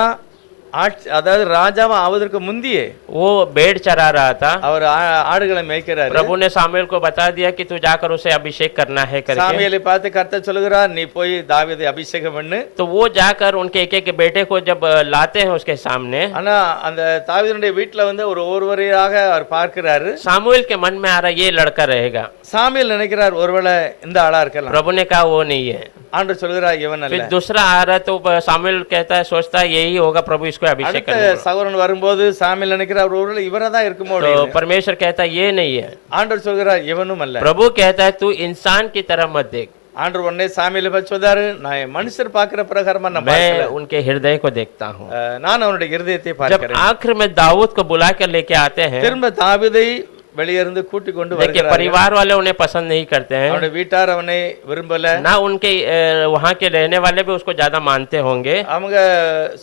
அதாவது ராஜாவா ஆவதற்கு முந்தியே वो भेड़ चरा रहा था। அவர் ஆடுகளை மேய்க்கிறாரு. प्रभु ने सामुएल को बता दिया कि तू जाकर उसे अभिषेक करना है करके। சாமுவேலை பார்த்து கர்த்தர் சொல்லுகிறார், நீ போய் தாவீதை அபிஷேகம் பண்ணு. तो वो जाकर उनके एक एक बेटे को जब लाते हैं उसके सामने, ஆனா அந்த தாவீதுடைய வீட்டுல வந்து ஒருவரையாக அவர் பார்க்கிறாரு. सामुएल के मन में आ रहा ये लड़का रहेगा। சாமுவேல் நினைக்கிறார் ஒருவேளை இந்த ஆளா இருக்கலாம். प्रभु ने कहा वो नहीं है। ஆண்டவர் சொல்கிறார் இவன் அல்ல. फिर दूसरा आ रहा तो सामुएल कहता है, सोचता है यही होगा, प्रभु इसको अभिषेक அடுத்த சகோதரன் வரும்போது சாமுவேல் நினைக்கிறார் ஒருவேளை இவரா தான் இருக்குமோ. तो परमेश्वर कहता है ये नहीं है। ஆண்டவர் சொல்கிறார் இவனும் அல்ல. प्रभु कहता है तू इंसान की तरह मत देख, ஆண்டவர் உடனே சாமுவேலை பார்த்து சொல்றாரு, நான் மனுஷர் பார்க்கிற பிரகாரமா நான் मैं பார்க்கல, उनके हृदय को देखता हूँ। நான் அவனுடைய இருதயத்தை जब பார்க்கிறேன். आखिर में दाऊद को बुला कर लेके आते हैं, திரும்ப தாவீதை வெளியே இருந்து கூட்டி கொண்டு देखिए வருகிறார்கள். परिवार वाले उन्हें पसंद नहीं करते हैं, அவனுடைய வீட்டார் அவனை விரும்பல. ना उनके वहाँ के रहने वाले भी उसको ज्यादा मानते होंगे। அவங்க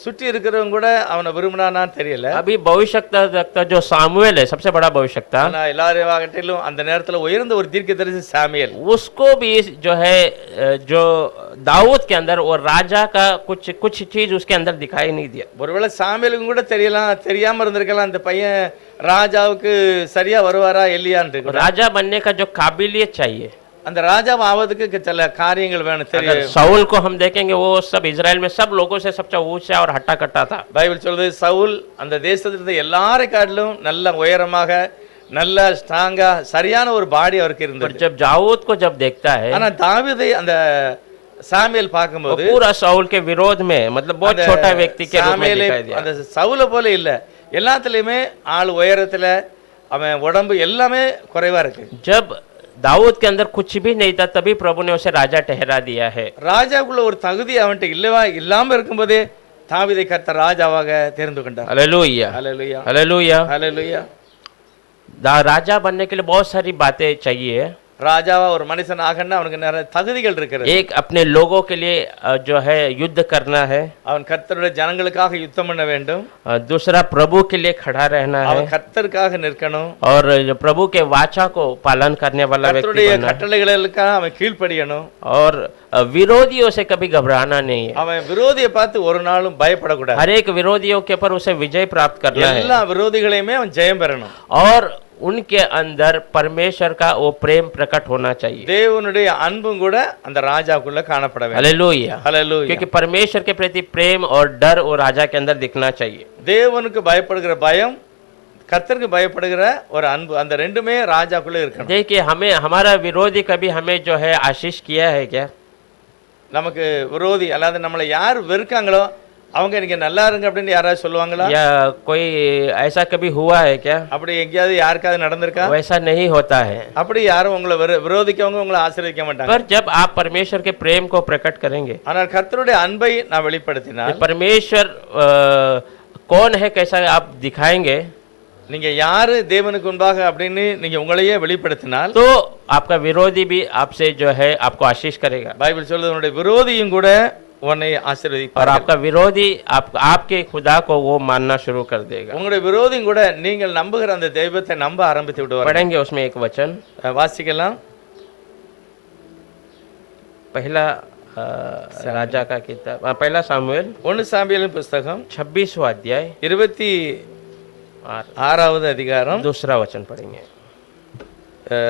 சுற்றி இருக்கிறவங்க கூட அவனை விரும்பினான்னு தெரியல. अभी भविष्यवक्ता जो सामुएल है, सबसे बड़ा भविष्यवक्ता, ஆனா எல்லாரும் ஆகட்டிலும் அந்த நேரத்துல உயர்ந்த ஒரு தீர்க்கதரிசி சாமுவேல். उसको भी जो है जो दाऊद के अंदर वो राजा का कुछ चीज उसके अंदर दिखाई नहीं दिया। ஒருவேளை சாமுவேலுக்கும் கூட தெரியலாம், தெரியாம இருந்திருக்கலாம் அந்த பையன் ராஜாவுக்கு சரியா வருவாரா இல்லையான்னு. राजा बनने का जो काबिलियत चाहिए, அந்த ராஜாவை ஆவதுக்கு சில காரியங்கள் வேணும் अगर தெரியும். साउल को हम देखेंगे, वो सब इजराइल में सब लोगों से सबसे ऊंचा और हट्टा कट्टा था। பைபிள் சொல்றது சவுல் அந்த தேசத்துல இருந்த எல்லாரை காட்டிலும் நல்ல உயரமாக நல்ல ஸ்ட்ராங்கா சரியான ஒரு பாடி அவருக்கு पर இருந்தது. जब दाऊद को जब देखता है, ஆனா தாவீதை அந்த சாமுவேல் वो பார்க்கும்போது पूरा साउल के विरोध में, मतलब बहुत அந்த छोटा व्यक्ति के रूप में சாமுவேலை दिखाई दिया। அந்த சவுல போல இல்ல, எல்லாத்துலயுமே ஆள் உயரத்துல அவன் உடம்பு எல்லாமே குறைவா இருக்கு. जब दाऊद के अंदर कुछ भी नहीं था, तभी प्रभु ने उसे राजा ठहरा दिया है। ராஜாக்குள்ள ஒரு தகுதி அவன்கிட்ட இல்லவா இல்லாம இருக்கும்போதே தாவீதை கர்த்தர் ராஜாவாக தெரிந்து கொண்டார். हालेलुया, ஹல்லேலூயா, हालेलुया। ஹல்லேலூயா. राजा बनने के लिए बहुत सारी बातें चाहिए। ராஜாவா ஒரு மனுஷன் ஆகணும்னா அவனுக்கு நிறைய தகுதிகள் இருக்கிறது. एक अपने लोगों के लिए जो है युद्ध करना है, அவன் கர்த்தருடைய ஜனங்களுக்காக யுத்தம் பண்ண வேண்டும். दूसरा प्रभु के लिए खड़ा रहना है, அவன் கர்த்தருக்காக நிற்கணும். और जो प्रभु के वाचा को पालन करने वाला व्यक्ति கர்த்தருடைய बनना है, கட்டளைகளுக்காக அவன் கீழ்ப்படியணும். और विरोधियों से कभी घबराना नहीं है। அவன் விரோதியை பார்த்து ஒரு நாளும் பயப்படக்கூடாது. हर एक विरोधियों के ऊपर उसे विजय प्राप्त करना है, எல்லா விரோதிகளையுமே அவன் ஜெயம் பெறணும். और उनके अंदर परमेश्वर का वो प्रेम प्रकट होना चाहिए। தேவனுடைய அன்பும் கூட அந்த ராஜாக்குள்ள காணப்பட வேண்டும். हालेलुया, ஹல்லேலூயா. क्योंकि परमेश्वर के प्रति प्रेम और डर वो राजा के अंदर दिखना चाहिए। தேவனுக்கு பயப்படுகிற பயம், கர்த்தருக்கு பயப்படுகிற ஒரு அன்பு, அந்த ரெண்டுமே ராஜாக்குள்ள இருக்கணும். देखिए हमें हमारा विरोधी कभी हमें जो है आशीष किया है क्या? நமக்கு விரோதி அல்லாத நம்மளை யார் வெறுக்காங்களோ அவங்க நீங்க நல்லா இருங்க அப்படின்னு யாராவது சொல்லுவாங்களா? या कोई ऐसा कभी हुआ है क्या? அப்படி எங்கேயாவது யாருக்காவது நடந்திருக்கா? वैसा नहीं होता है। அப்படி யாரும் உங்களை விரோதிக்கவங்க உங்களை ஆசீர்வதிக்க மாட்டாங்க. पर जब आप परमेश्वर के प्रेम को प्रकट करेंगे, ஆனால் கர்த்தருடைய अன்பை நான் வெளிப்படுத்தினால், परमेश्वर कौन है कैसा आप दिखाएंगे, நீங்க யாரு தேவனுக்கு முன்பாக அப்படின்னு நீங்க உங்களையே வெளிப்படுத்தினால், तो आपका विरोधी भी आपसे जो है आपको आशीष करेगा, பைபிள் சொல்றது உன்னுடைய விரோதியும் கூட உன்னை और ஆசீர்வதிப்பார். आपका विरोधी आपके खुदा को वो मानना शुरू कर देगा। உங்களுடைய விரோதியும் கூட நீங்கள் நம்புகிற அந்த தெய்வத்தை நம்ப ஆரம்பித்து விடுவார். पढ़ेंगे उसमें एक वचन, வாசிக்கலாம். पहला राजा का किताब, पहला सामुएल 1 சாமுவேலின் புத்தகம் 26वां अध्याय 26வது அதிகாரம் दूसरा वचन पढ़ेंगे।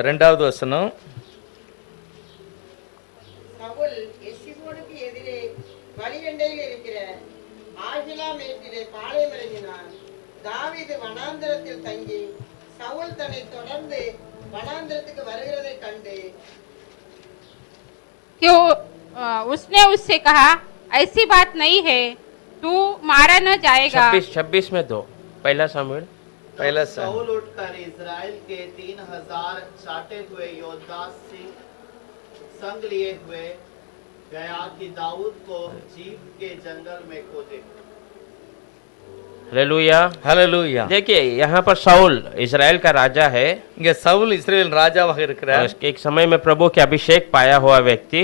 2வது வசனம். சவுல் எஸ்போனுக்கு எதிரே வழியண்டையில் இருக்கிற ஆகிலா மேட்டிலே பாளையம் இறங்கினான். தாவீது வனாந்தரத்தில் தங்கி சவுல் தன்னை தொடர்ந்து வனாந்தரத்துக்கு வருகிறதை கண்டு क्यों उसने उससे कहा, ऐसी बात नहीं है, तू मारा न जाएगा। 26 में दो, पहला सामुएल पहला साउल उठकर इजराइल के 3000 चाटे हुए योद्धा सिंह संग लिए हुए गया कि दाऊद को जीव के जंगल में खोजे। हालेलुया। ஹalleluya. देखिए यहाँ पर शाऊल इजराइल का राजा है। இங்க சவுல் இஸ்ரவேல் ராஜாவாக இருக்கிறார். एक समय में प्रभु के अभिषेक पाया हुआ व्यक्ति,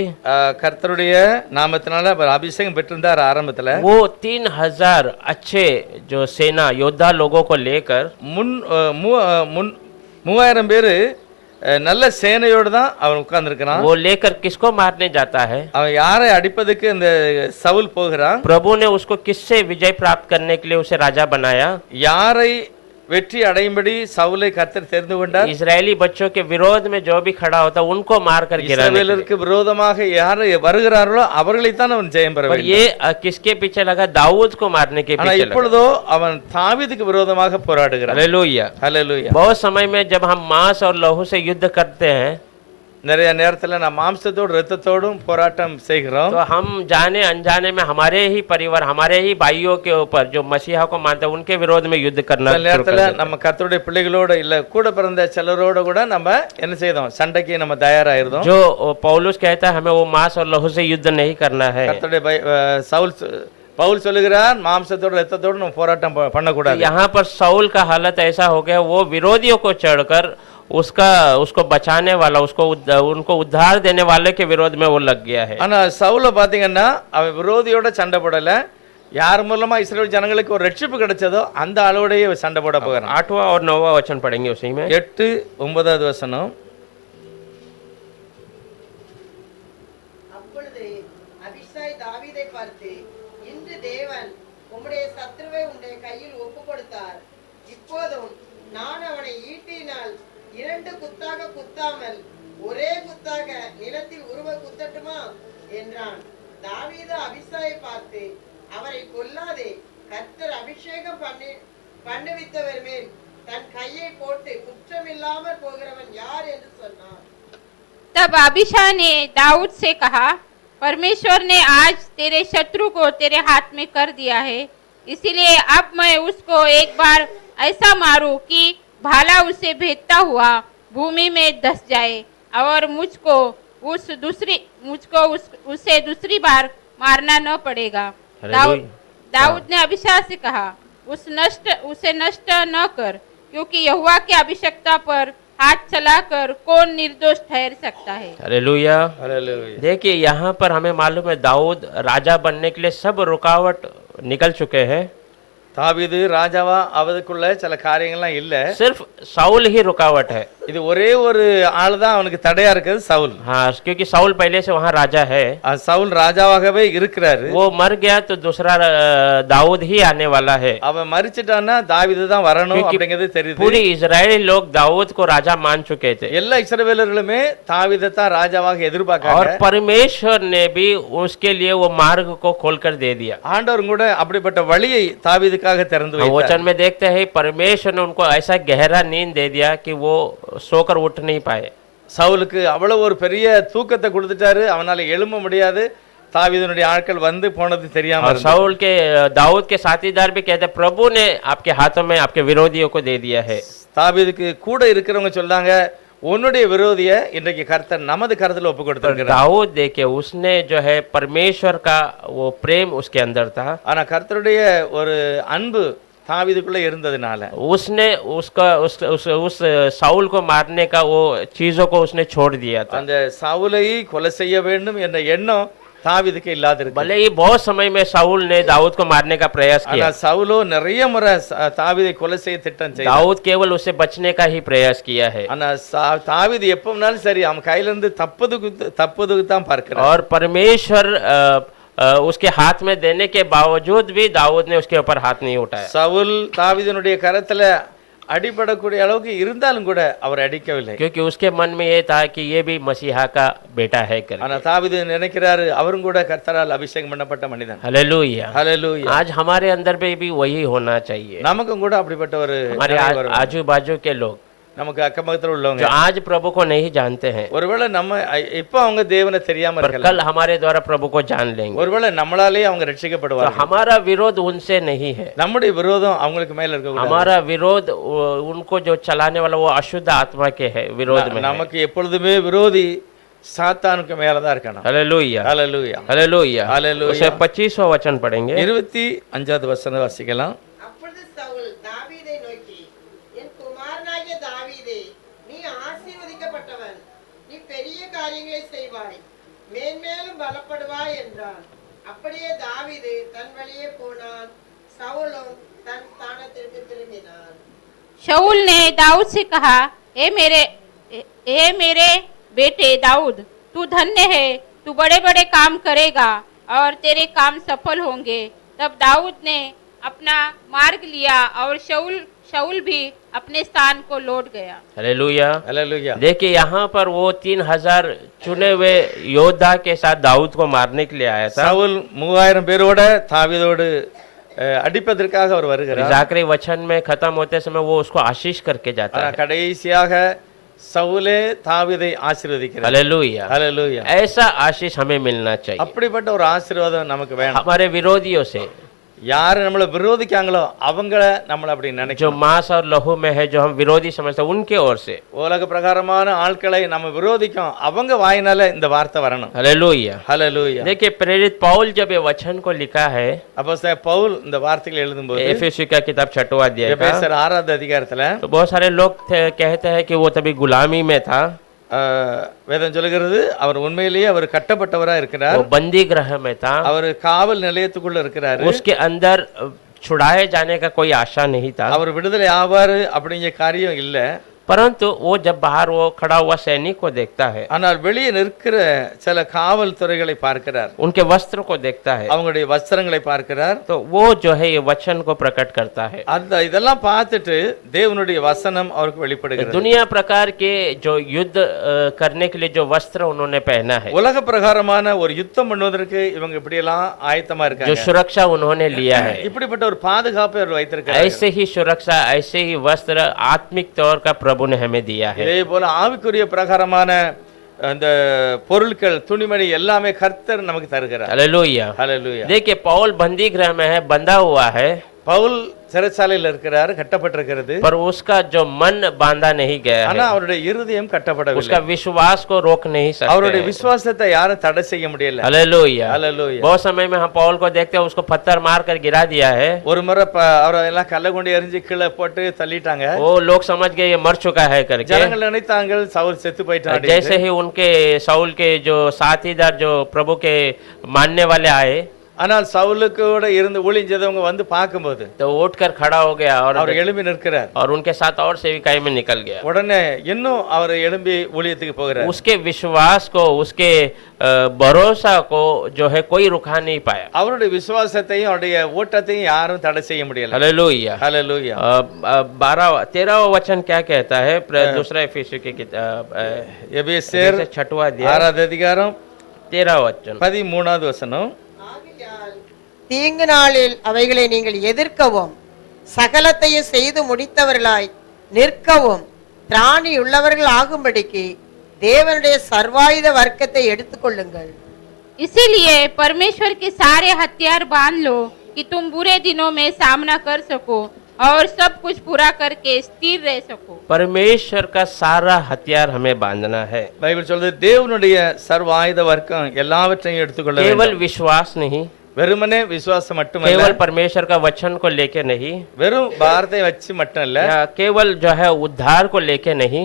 கர்த்தருடைய நாமத்தினால அவர் அபிஷேகம் பெற்றிருந்தார் ஆரம்பத்துல. वो 3000 अच्छे जो सेना योद्धा लोगों को लेकर முன் 3000 பேரு நல்ல சேனையோடு தான் அவன் உட்கார்ந்திருக்கிறான். वो लेकर किसको मारने जाता है? அவன் யாரை அடிப்பதுக்கு இந்த சவுல் போகிறான்? प्रभु ने उसको किससे विजय प्राप्त करने के लिए उसे राजा बनाया? யாரை வெற்றி அடையும்படி சவுலை கர்த்தர் தெரிந்து கொண்டார்? इजरायली बच्चों के विरोध में जो भी खड़ा होता उनको मारकर गिराने के लिए। இஸ்ரவேலருக்கு விரோதமாக யார் வருகிறார்களோ அவர்களைத்தான் அவன் ஜெயம் பெற पर வேண்டும். ये किसके पीछे लगा? दाऊद को मारने के ஆனா पीछे लगा। இப்பொழுதோ அவன் தாவீதுக்கு விரோதமாக போராடுகிறான். हालेलुया। ஹalleluya. बहुत समय में जब हम मांस और लहू से युद्ध करते हैं நிறைய நேரத்துல நான் மாம்சத்தோடு இரத்தத்தோடும் போராட்டம் செய்கிறோம். तो हम जाने अनजाने में हमारे ही परिवार, हमारे ही भाइयों के ऊपर जो मसीहा को मानते हैं उनके विरोध में युद्ध करना சில शुरू कर நேரத்துல देते हैं। நம்ம கர்த்தருடைய பிள்ளைகளோட இல்ல கூட பிறந்த சிலரோட கூட நம்ம என்ன செய்தோம்? சண்டைக்கு நம்ம தயாராயிருந்தோம். जो पौलुस कहता है हमें वो मांस और लहू से युद्ध नहीं करना है। கர்த்தருடைய பவுல் சொல்லுகிறார் மாம்சத்தோட இரத்தத்தோடு நம்ம போராட்டம் பண்ணக்கூடாது. यहाँ पर शाऊल का हालत ऐसा हो गया, वो विरोधियों को चढ़कर उसको बचाने वाला, उनको उद्धार देने वाले के विरोध में वो लग गया है। ஆனா சவுல பாத்தீங்கன்னா அவன் விரோதியோட சண்டை போடல. யார் மூலமா இஸ்ரவேல் ஜனங்களுக்கு ஒரு ரட்சிப்பு கிடைச்சதோ அந்த அளவோடயே சண்டை போட போகிறான். 8वां और 9वां वचन पढ़ेंगे उसी में। 8 9வது வசனம். அப்பொழுது அபிஷாய் தாவீதை பார்த்து, இன்று தேவன் உம்முடைய சத்துருவை உம்முடைய கையில் ஒப்பு கொடுத்தார். இப்போதும் நான் அவனை ஈட்டினால் 2 குத்தாக குத்தாமல் ஒரே குத்தாக நிலத்தில் உருவ குத்தட்டுமா என்றான். தாவீது அபிஷாயை பார்த்து, அவரை கொல்லாதே, கர்த்தர் அபிஷேகம் பண்ணுவித்தவர் மேல் தன் கையை போட்டு குற்றமில்லாமல் போகிறவன் யார் என்று சொன்னான். तब अबीशा ने दाऊद से कहा, परमेश्वर ने आज तेरे शत्रु को तेरे हाथ में कर दिया है, इसीलिए अब मैं उसको एक बार ऐसा मारूं कि भाला उसे भेदता हुआ भूमि में धस जाए और मुझको उसे दूसरी बार मारना न पड़ेगा। दाऊद ने अबीशा से कहा, उसे नष्ट न कर, क्योंकि यहोवा की अभिषिक्ता पर हाथ चलाकर कौन निर्दोष ठहर सकता है। हालेलुया। ஹalleluya. देखिए यहाँ पर हमें मालूम है दाऊद राजा बनने के लिए सब रुकावट निकल चुके हैं। தாவீது ராஜாவா அவதுக்குள்ள சில காரியங்கள்லாம் இல்ல. सिर्फ शाऊल ही रुकावट है। இது ஒரே ஒரு ஆள் தான் அவனுக்கு தடையா இருக்குது, சவுல். हाँ, क्योंकि शाऊल पहले से वहाँ राजा है। சவுல் ராஜாவாகவே இருக்கிறாரு. वो मर गया तो दूसरा दाऊद ही आने वाला है। அவன் மரிச்சிட்டான்னா தாவீது தான் வரணும் அப்படிங்கிறது தெரியுது. पूरी इजरायली लोग दाऊद को राजा मान चुके थे எல்லா இஸ்ரவேலர்களுமே தாவீதை தான் ராஜாவாக और எதிர்பார்க்கறாங்க. परमेश्वर ने भी उसके लिए वो मार्ग को खोलकर दे दिया। ஆண்டவர் கூட அப்படிப்பட்ட வழியை தாவீதுக்காக திறந்து வைத்தார். वचन में देखते हैं परमेश्वर ने उनको ऐसा गहरा नींद दे दिया कि वो सोकर उठ नहीं पाए। சவுலுக்கு அவ்வளவு ஒரு பெரிய தூக்கத்தை கொடுத்துட்டாரு, அவனால எழும்ப முடியாது. தாவீதுனுடைய ஆட்கள் வந்து போனது தெரியாம और शाऊल के दाऊद के साथीदार भी कहते प्रभु ने आपके हाथों में आपके विरोधियों को दे दिया है। தாவீதுக்கு கூட இருக்கிறவங்க சொன்னாங்க, உன்னுடைய விரோதிய இன்றைக்கு கர்த்தர் நமது கரத்துல ஒப்பு கொடுத்திருக்கிறார். दाऊद देखिए उसने जो है परमेश्वर का वो प्रेम उसके अंदर था। ஆனா கர்த்தருடைய ஒரு அன்பு தாவீதுக்குள்ள இருந்ததுனால उसने उस शाऊल को मारने का वो चीजों को उसने छोड़ दिया था। அந்த சவுலை கொலை செய்ய வேண்டும் என்ற எண்ணம் தாவீதுக்கு இல்லாதிருக்கு. भले ही बहुत समय में शाऊल ने दाऊद को मारने का प्रयास ஆனா किया, சவுலோ நிறைய முறை தாவீதை கொலை செய்ய திட்டம் செய்தார். दाऊद केवल उससे बचने का ही प्रयास किया है। ஆனா தாவீது எப்பவும்னாலும் சரி அவன் கையில இருந்து தப்புதுக்கு தான் பார்க்கிறார். और परमेश्वर उसके हाथ में देने के बावजूद भी दाऊद ने उसके ऊपर हाथ नहीं उठाया। சவுல் தாவீதினுடைய கரத்துல அடிபடக்கூடிய அளவுக்கு இருந்தாலும் கூட அவர் அடிக்கவில்லை. क्योंकि उसके मन में ये था कि ये भी मसीहा का बेटा है करके। ஆனா தாவீது நினைக்கிறாரு அவரும் கூட கர்த்தரால் அபிஷேகம் பண்ணப்பட்ட மனிதன். हालेलुया। ஹalleluya. आज हमारे अंदर में भी वही होना चाहिए। நமக்கும் கூட அப்படிப்பட்ட ஒரு हमारे आजू बाजू के लोग நமக்கு அக்கம்பக்கத்துல जो உள்ளவங்க आज प्रभु को नहीं जानते हैं, ஒருவேளை நம்ம இப்ப அவங்க தேவனை தெரியாம पर இருக்கலாம். कल हमारे द्वारा प्रभु को जान लेंगे। ஒருவேளை நம்மளாலே அவங்க तो ரட்சிக்கப்படுவாங்க. हमारा विरोध उनसे नहीं है, நம்முடைய விரோதம் அவங்களுக்கு மேல இருக்க கூடாது. हमारा विरोध उनको जो चलाने वाला वो अशुद्ध आत्मा के है विरोध में है। நமக்கு எப்பொழுதுமே விரோதி சாத்தானுக்கு மேலதான் இருக்கணும். हालेलुया। ஹalleluya. हालेलुया। हालेलुया। उसे 25वां वचन पढ़ेंगे। 25வது வசனம் வாசிக்கலாம். அப்பொழுது காரியங்களை செய்வாய், மேன்மேலும் பலப்படுவாய் என்றான். அப்படியே தாவீது தன் வழியே போனான், சவுலும் தன் ஸ்தானத்திற்கு திரும்பினான். शाऊल ने दाऊद से कहा, हे मेरे बेटे दाऊद, तू धन्य है, तू बड़े बड़े काम करेगा और तेरे काम सफल होंगे। तब दाऊद ने अपना मार्ग लिया और शाऊल भी अपने स्थान को लौट गया। हालेलुया। ஹல்லேலூயா. देखिए यहाँ पर वो 3000 चुने हुए योद्धा के साथ दाऊद को मारने के लिए आया था। சவுல் 3000 பேரோட தாவீதோடு அடிப்பதற்காக அவர் வருகிறார். इस आखिरी वचन में खत्म होते समय वो उसको आशीष करके जाता ஆனா है। கடைசியாக சவுலே தாவீதை ஆசீர்வதிக்கிறார். हालेलुया। ஹல்லேலூயா. ऐसा आशीष हमें मिलना चाहिए அப்படிப்பட்ட ஒரு ஆசீர்வாதம் நமக்கு வேணும். हमारे विरोधियों से, யாரு நம்மள விரோதிக்காங்களோ அவங்கள நம்மள அப்படி जो நினைக்கணும். मांस और लहू में है, जो हम विरोधी समझते हैं, उनके ओर से। உலக பிரகாரமான ஆட்களை நம்ம விரோதிக்கும் அவங்க வாயினால இந்த வார்த்தை வரணும். हालेलुया। ஹல்லேலூயா. देखिए प्रेरित पौल जब ये वचन को लिखा है, அப்போஸ்தலன் பவுல் இந்த வார்த்தைகளை எழுதும்போது एफेसी का किताब 6वां अध्याय का, எபேசியர் 6வது அதிகாரத்துல तो बहुत सारे लोग कहते हैं कि वो तभी गुलामी में था, வேதம் சொல்லுகிறது அவர் உண்மையிலேயே அவர் கட்டப்பட்டவரா இருக்கிறார். वो बंदी गृह में था, அவர் காவல் நிலையத்துக்குள்ள இருக்கிறாரு. उसके अंदर छुड़ाए जाने का कोई आशा नहीं था, அவர் விடுதலை ஆவாரு அப்படிங்கிற காரியம் இல்ல. परंतु वो जब बाहर वो खड़ा हुआ सैनिक को देखता है, ஆனால் வெளியே நிற்கிற சில காவல் துறைகளை பார்க்கிறார். उनके वस्त्र को देखता है, அவங்களுடைய வஸ்திரங்களை பார்க்கிறார். तो वो जो है ये वचन को प्रकट करता है। அந்த இதெல்லாம் பார்த்துட்டு தேவனுடைய வசனம் அவருக்கு வெளிப்படுகிறது. दुनिया प्रकार के जो युद्ध करने के लिए जो वस्त्र उन्होंने पहना है, உலக பிரகாரமான ஒரு யுத்தம் பண்ணுவதற்கு இவங்க இப்படி எல்லாம் ஆயத்தமா जो இருக்காங்க. सुरक्षा उन्होंने लिया है, இப்படிப்பட்ட ஒரு பாதுகாப்பை அவர் வைத்திருக்கிறார். ऐसे ही सुरक्षा, ऐसे ही वस्त्र आत्मिक तौर का प्रभु ने हमें दिया है। இதே போல ஆவிக்குரிய பிரகாரமான அந்த பொருட்கள் துணிமணி எல்லாமே கர்த்தர் நமக்கு தருகிறார். हालेलुया। ஹல்லேலூயா. देखिए पौल बंदी गृह में है, बंधा हुआ है, பவுல் சிறைச்சாலையில் இருக்கிறார், கட்டப்பட்டிருக்கிறது. पर उसका जो मन बांधा नहीं गया ஆனா है, அவருடைய இருதயம் கட்டப்படவில்லை. उसका विश्वास को रोक नहीं அவருடைய सकते। விசுவாசத்தை யாரும் தடை செய்ய முடியல. हालेलुया। ஹல்லேலூயா. बहुत समय में हम पौल को देखते हैं, उसको पत्थर मार कर गिरा दिया है, ஒரு முறை அவரை எல்லாம் கல்லை கொண்டு எரிஞ்சு கீழே போட்டு தள்ளிட்டாங்க. वो लोग समझ गए ये मर चुका है करके। ஜனங்கள் நினைத்தாங்க சவுல் செத்து போயிட்டான். जैसे ही उनके शाऊल के जो साथीदार जो प्रभु के मानने वाले आए, ஆனால் சவுலுக்கு கூட இருந்து ஊழியஞ்சவங்க வந்து பார்க்கும்போது तो उठकर खड़ा हो गया அவர் எழும்பி நிற்கிறார். और उनके साथ और सेविकाई में निकल गया। உடனே இன்னும் அவர் எழும்பி ஊழியத்துக்கு போகிறார். उसके विश्वास को, उसके भरोसा को जो है कोई रुका नहीं पाया। அவருடைய விசுவாசத்தையும் அவருடைய ஓட்டத்தையும் யாரும் தடை செய்ய முடியல. हालेलुया। ஹல்லேலூயா. 13वां वचन क्या कहता है? दूसरा एफेसी की किताब எபேசியர் 6वां अध्याय 6வது அதிகாரம் 13वां वचन। 13வது வசனம். ஆகையால் தீங்கு நாளில் அவைகளை நீங்கள் எதிர்க்கவும், சகலத்தையும் செய்து முடித்தவர்களாய் நிற்கவும், திராணி உள்ளவர்கள் ஆகும்படிக்கு தேவனுடைய சர்வாயுத வர்க்கத்தை எடுத்துக்கொள்ளுங்கள். इसीलिए परमेश्वर के सारे हथियार बांध लो कि तुम बुरे दिनों में सामना कर सको और सब कुछ पूरा करके स्थिर रह सको। परमेश्वर का सारा हथियार हमें बांधना है, பைபிள் சொல்றது தேவனுடைய சர்வ ஆயுத வர்க்கம் எல்லாவற்றையும் எடுத்துக்கொள்ள केवल வேண்டும். विश्वास नहीं, வெறுமனே விசுவாசம் மட்டுமல்ல, केवल परमेश्वर का वचन को लेके नहीं, வெறும் வார்த்தை வச்சு மட்டும் இல்ல, या केवल जो है उद्धार को लेके नहीं,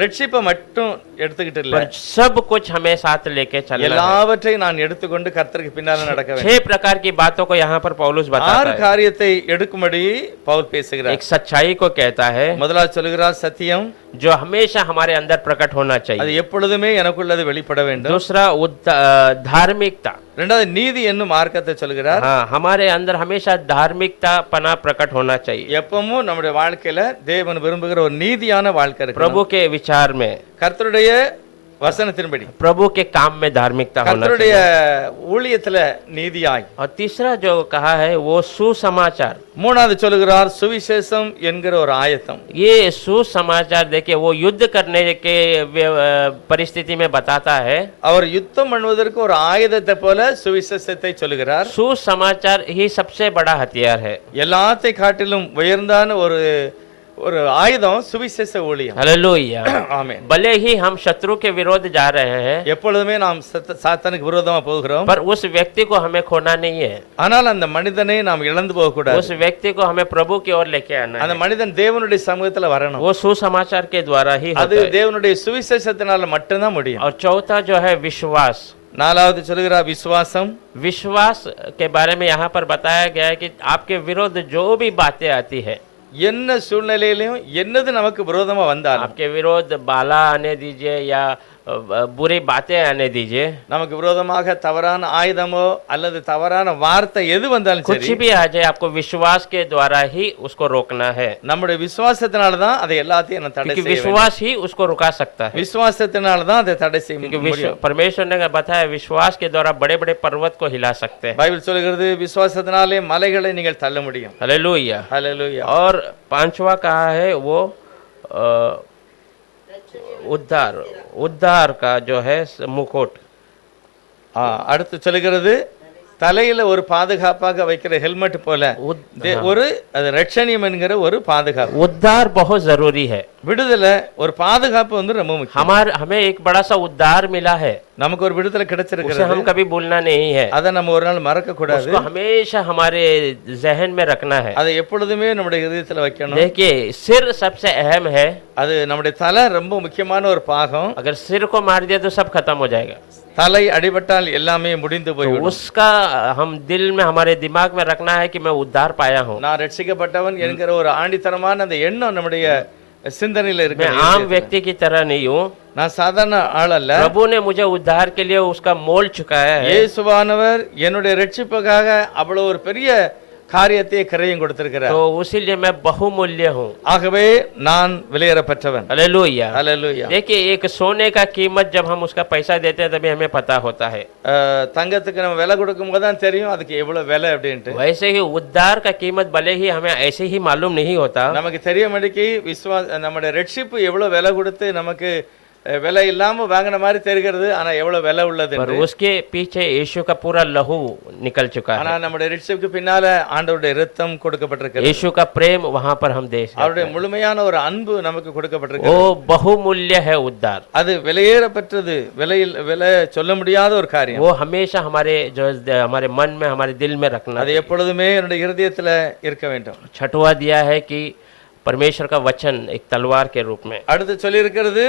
ரட்சிப்பை மட்டும் எடுத்துக்கிட்டு இல்ல, पर सब कुछ हमें साथ लेके चलना है। எல்லாவற்றையும் நான் எடுத்துக்கொண்டு கர்த்தருக்கு பின்னால நடக்க வேண்டும். 6 प्रकार की बातों को यहाँ पर पौलुस 6 बताता है। காரியத்தை எடுக்கும்படி பவுல் பேசுகிறார். एक सच्चाई को कहता है முதலாவது சொல்கிறார் சத்தியம், जो हमेशा हमारे अंदर प्रकट होना அது चाहिए। எப்பொழுதுமே எனக்குள்ளது வெளிப்பட வேண்டும். दूसरा धार्मिकता, இரண்டாவது நீதி என்னும் மார்க்கத்தை சொல்கிறார். हाँ, हमारे अंदर हमेशा धार्मिकता पना प्रकट होना चाहिए। எப்பவும் நம்முடைய வாழ்க்கையில தேவன் விரும்புகிற ஒரு நீதியான வாழ்க்கை இருக்கு. प्रभु के विचार में, கர்த்தருடைய வசனத்தின்படி, प्रभु के काम में धार्मिकता होना கர்த்தருடைய चाहिए। ஊழியத்துல நீதியாய். और तीसरा जो कहा है वो सुसमाचार। மூணாவது சொல்கிறார் சுவிசேஷம் என்கிற ஒரு ஆயத்தம். ये सुसमाचार देखिए वो युद्ध करने के परिस्थिति में बताता है। அவர் யுத்தம் பண்ணுவதற்கு ஒரு ஆயுதத்தை போல சுவிசேஷத்தை சொல்கிறார். सुसमाचार ही सबसे बड़ा हथियार है। எல்லாத்தை காட்டிலும் உயர்ந்தான ஒரு ஒரு ஆயுதம் சுவிசேஷ ஊழியம். हालेलुया। ஆமென். भले ही हम शत्रु के विरोध जा रहे हैं, எப்பொழுதுமே நாம் சாத்தானுக்கு விரோதமா போகிறோம். पर उस व्यक्ति को हमें खोना नहीं है। ஆனால் அந்த மனிதனை நாம் இழந்து போக கூடாது. उस व्यक्ति को हमें प्रभु की ओर लेके आना அந்த है। மனிதன் தேவனுடைய சமூகத்துல வரணும். वो सुसमाचार के द्वारा ही அது होता है। தேவனுடைய சுவிசேஷத்தினால மட்டும்தான் முடியும். और चौथा जो है विश्वास। நாலாவது சொல்லுகிறார் விசுவாசம். विश्वास के बारे में यहाँ पर बताया गया है कि आपके विरुद्ध जो भी बातें आती है, என்ன சூழ்நிலையிலும் என்னது நமக்கு விரோதமா வந்தாலும் आपके विरोध बाला आने दीजिए या बुरी बातें आने दीजिए, நமக்கு விரோதமாக தவறான ஆயுதமோ அல்லது தவறான வார்த்தை எது வந்தாலும் कुछ சரி, भी आ जाए, आपको विश्वास के द्वारा ही उसको रोकना है, நம்முடைய விசுவாசத்தினால தான் அதை எல்லாத்தையும் நான் தடை क्योंकि செய்ய வேண்டும். विश्वास ही उसको रुका सकता है। விசுவாசத்தினால தான் அதை தடை செய்ய क्योंकि முடியும். परमेश्वर ने बताया विश्वास के द्वारा बड़े बड़े पर्वत को हिला सकते हैं। பைபிள் சொல்கிறது விசுவாசத்தினாலே மலைகளை நீங்கள் தள்ள முடியும். हालेलुया। ஹல்லேலூயா. और पांचवा कहा है वो उद्धार, उद्धार का जो है मुकुट। அடுத்து சொல்கிறது தலையில ஒரு பாதுகாப்பாக வைக்கிற ஹெல்மெட் போல ஒரு அது ரட்சணியம் என்கிற ஒரு பாதுகாப்பு. उद्धार बहुत जरूरी है। விடுதலை ஒரு பாதுகாப்பு வந்து ரொம்ப முக்கியம். हमें एक बड़ा सा उद्धार मिला है, நமக்கு ஒரு விடுதலை उसे கிடைச்சிருக்கிறது. हम कभी भूलना नहीं है, அதை நம்ம ஒரு நாள் மறக்க கூடாது. उसको हमेशा हमारे जहन में रखना है। அதை எப்பொழுதுமே நம்முடைய இதயத்துல வைக்கணும். देखिए सिर सबसे अहम है, அது நம்முடைய தலை ரொம்ப முக்கியமான ஒரு பாகம். अगर सिर को मार दिया तो सब खत्म हो जाएगा। தலை அடிபட்டால் எல்லாமே முடிந்து तो போய்விடும். उसका हम दिल में हमारे दिमाग में रखना है कि मैं उद्धार पाया हूँ। நான் ரட்சிக்கப்பட்டவன் என்கிற ஒரு ஆணித்தரமான அந்த எண்ணம் நம்முடைய சிந்தனையில मैं இருக்கு. आम व्यक्ति की तरह नहीं हूँ, நான் சாதாரண ஆள் அல்ல. प्रभु ने मुझे उद्धार के लिए उसका मोल चुकाया है। இயேசுவானவர் என்னுடைய ரட்சிப்புக்காக அவ்வளவு ஒரு பெரிய காரியத்தை கரையும் கொடுத்திருக்கிறார். तो उसीलिए मैं बहुमूल्य हूँ। ஆகவே நான் விலையேறப்பட்டவன். हालेलुया। ஹல்லேலூயா. देखिए एक सोने का कीमत जब हम उसका पैसा देते हैं तभी हमें पता होता है, தங்கத்துக்கு நம்ம விலை கொடுக்கும்போது தான் தெரியும் அதுக்கு எவ்வளவு விலை அப்படின்ட்டு. वैसे ही उद्धार का कीमत भले ही हमें ऐसे ही मालूम नहीं होता, நமக்கு தெரிய மாட்டேங்கி நம்முடைய ரட்சிப்பு எவ்வளவு விலை கொடுத்து நமக்கு விலை இல்லாம வாங்கின மாதிரி தெரிகிறது. ஆனா எவ்வளவு விலை உள்ளது. पर उसके पीछे यीशु का पूरा लहू निकल चुका ஆனா है। நம்முடைய ரட்சிப்புக்கு பின்னால ஆண்டவருடைய இரத்தம் கொடுக்கப்பட்டிருக்கிறது. यीशु का प्रेम वहां पर हम देख सकते அவருடைய हैं। முழுமையான ஒரு அன்பு நமக்கு கொடுக்கப்பட்டிருக்கிறது. वो बहुमूल्य है उद्धार। அது விலையேறப்பட்டது, விலை சொல்ல முடியாத ஒரு காரியம். वो हमेशा हमारे जो हमारे मन में हमारे दिल में रखना அது है। எப்பொழுதுமே என்னுடைய இருதயத்துல இருக்க வேண்டும். छठवां दिया है कि परमेश्वर का वचन एक तलवार के रूप में। அடுத்து சொல்லி இருக்கிறது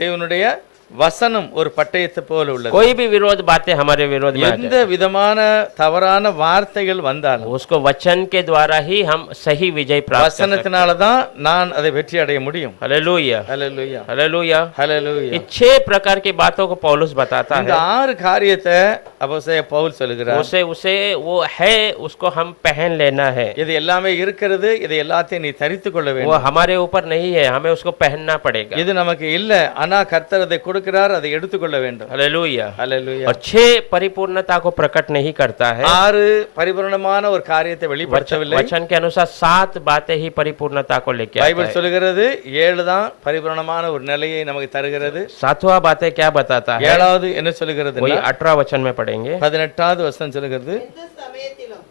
தேவனுடைய வசனம் ஒரு பட்டயத்தை போல உள்ளது. कोई भी विरोध बातें हमारे विरोध में आ எந்த விதமான தவறான வார்த்தைகள் வந்தாலும் जाए, उसको वचन के द्वारा ही हम सही विजय प्राप्त कर सकते हैं। வசனத்தினால தான் நான் அதை வெற்றி அடைய முடியும். हालेलुया। ஹல்லேலூயா. हालेलुया। ஹல்லேலூயா. ये 6 प्रकार की बातों को पौलुस बताता இந்த है। 6 காரியத்தை அப்போஸ்தலன் பவுல் சொல்லுகிறார். उसे उसे वो है, उसको हम पहन लेना है। இது எல்லாமே இருக்கிறது, இதை எல்லாத்தையும் நீ தரித்துக் கொள்ள वो வேண்டும். हमारे ऊपर नहीं है, हमें उसको पहनना पड़ेगा। இது நமக்கு இல்ல, ஆனா கர்த்தர் அதை கொடுக்கிறார், அதை எடுத்துக்கொள்ள வேண்டும். हालेलुया। ஹல்லேலூயா. और 6 परिपूर्णता को प्रकट नहीं करता है। 6 பரிபூரணமான ஒரு காரியத்தை வெளிப்படுத்தவில்லை. वचन के अनुसार 7 बातें ही परिपूर्णता को लेके आता பைபிள் है। சொல்லுகிறது 7 தான் பரிபூரணமான ஒரு நிலையை நமக்கு தருகிறது. 7वां बातें क्या बताता है, 7வது என்ன சொல்லுகிறது? वही 18 वचन में पढ़ेंगे। 18வது வசனம் சொல்லுகிறது, எந்த சமயத்திலும்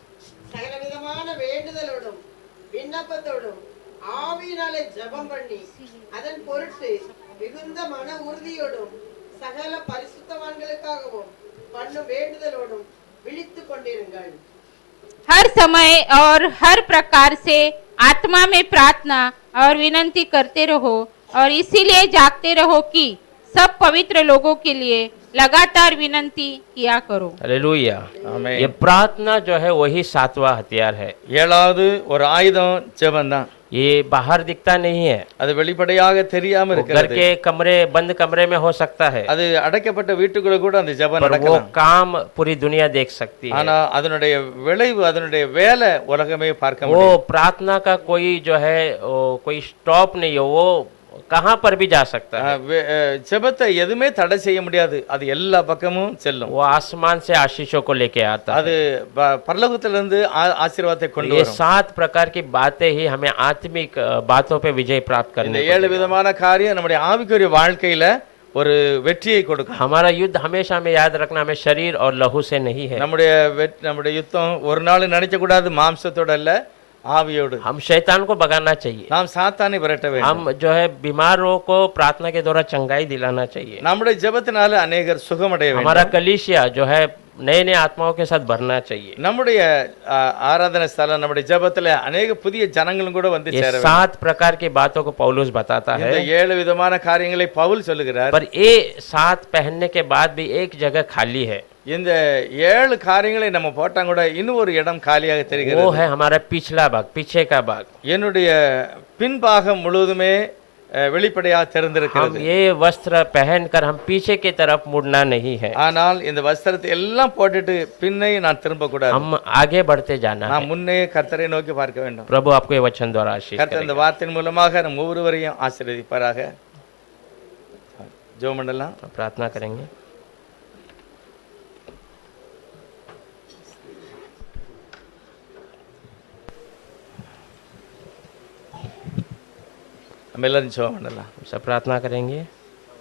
சகலவிதமான வேண்டுதலோடும் விண்ணப்பத்தோடும் ஆவியினாலே ஜெபம் பண்ணி அதன் பொருட்டு மிகுந்த மன உறுதியோடும் சகல பரிசுத்தவான்களுக்காகவும் பண்ணும் வேண்டுதலோடும் விழித்துக் கொண்டிருங்கள். हर समय और हर प्रकार से आत्मा में प्रार्थना और विनती करते रहो और इसीलिए जागते रहो कि सब पवित्र लोगों के लिए लगातार विनती किया करो। हालेलुया। ஆமென். ये प्रार्थना जो है वही 7वां हथियार है। 7வது ஒரு ஆயுதம் ஜெபம் தான். ये बाहर दिखता नहीं है, அது வெளிப்படையாக தெரியாம वो घर இருக்கிறது. के कमरे बंद कमरे में हो सकता है, அது அடைக்கப்பட்ட வீட்டுக்குள்ள கூட அந்த ஜெபம் पर वो நடக்கலாம். काम पूरी दुनिया देख सकती है। ஆனா அதனுடைய விளைவு, அதனுடைய வேலை உலகமே பார்க்க वो முடியும். प्रार्थना का कोई जो है कोई स्टॉप नहीं है, वो कहां पर भी जा सकता है। ஜெபத்தை எதுவுமே தடை செய்ய முடியாது, அது எல்லா பக்கமும் செல்லும். वो आसमान से आशीषों को लेके आता அது है। பரலோகத்திலிருந்து ஆசீர்வாதத்தை கொண்டு ये வரும். 7 प्रकार की बातें ही हमें आत्मिक बातों पे विजय प्राप्त இந்த करने 7 விதமான காரியம் நம்முடைய ஆவிக்குரிய வாழ்க்கையில ஒரு வெற்றியை கொடுக்கும். हमारा युद्ध हमेशा हमें याद रखना, हमें शरीर और लहू से नहीं है। நம்முடைய யுத்தம் ஒரு நாள் நினைக்க கூடாது மாம்சத்தோட அல்ல, ஆவியோடு हम शैतान को भगाना चाहिए। நாம் சாத்தானை விரட்ட வேண்டும். हम जो है बीमारों को प्रार्थना के द्वारा चंगाई दिलाना चाहिए। நம்முடைய ஜெபத்தினால अनेகர் சுகமடைய வேண்டும். हमारा कलीसिया जो है नए नए आत्माओं के साथ भरना चाहिए। நம்முடைய ஆராதனை ஸ்தலம் நம்முடைய ஜெபத்துல अनेக புதிய ஜனங்களும் கூட வந்து ये சேர வேண்டும். 7 प्रकार की बातों को पौलुस बताता है, இந்த 7 விதமான காரியங்களை பவுல் சொல்லுகிறார். पर ये 7 पहनने के बाद भी एक जगह खाली है। இந்த 7 காரியங்களை நம்ம போட்டா கூட இன்னும் ஒரு இடம் காலியாக वो தெரிகிறது. है हमारा पिछला भाग, पीछे का भाग। என்னுடைய பின்பாகம் முழுவதுமே வெளிப்படையாக हम தெரிந்திருக்கிறது. ये वस्त्र पहनकर हम पीछे की तरफ मुड़ना नहीं है, ஆனால் இந்த வஸ்திரத்தை எல்லாம் போட்டுட்டு பின்னே நான் திரும்ப கூடாது. हम आगे बढ़ते जाना है। நான் முன்னே கர்த்தரை நோக்கி பார்க்க வேண்டும். प्रभु आपको ये वचन द्वारा आशीष கர்த்தர் இந்த வார்த்தையின் மூலமாக நம்ம ஒவ்வொருவரையும் ஆசீர்வதிப்பாராக. ஜெபம் பண்ணலாம். करें। प्रार्थना करेंगे। நம்ம எல்லாரும் ஜெபம் பண்ணலாம். सब प्रार्थना करेंगे।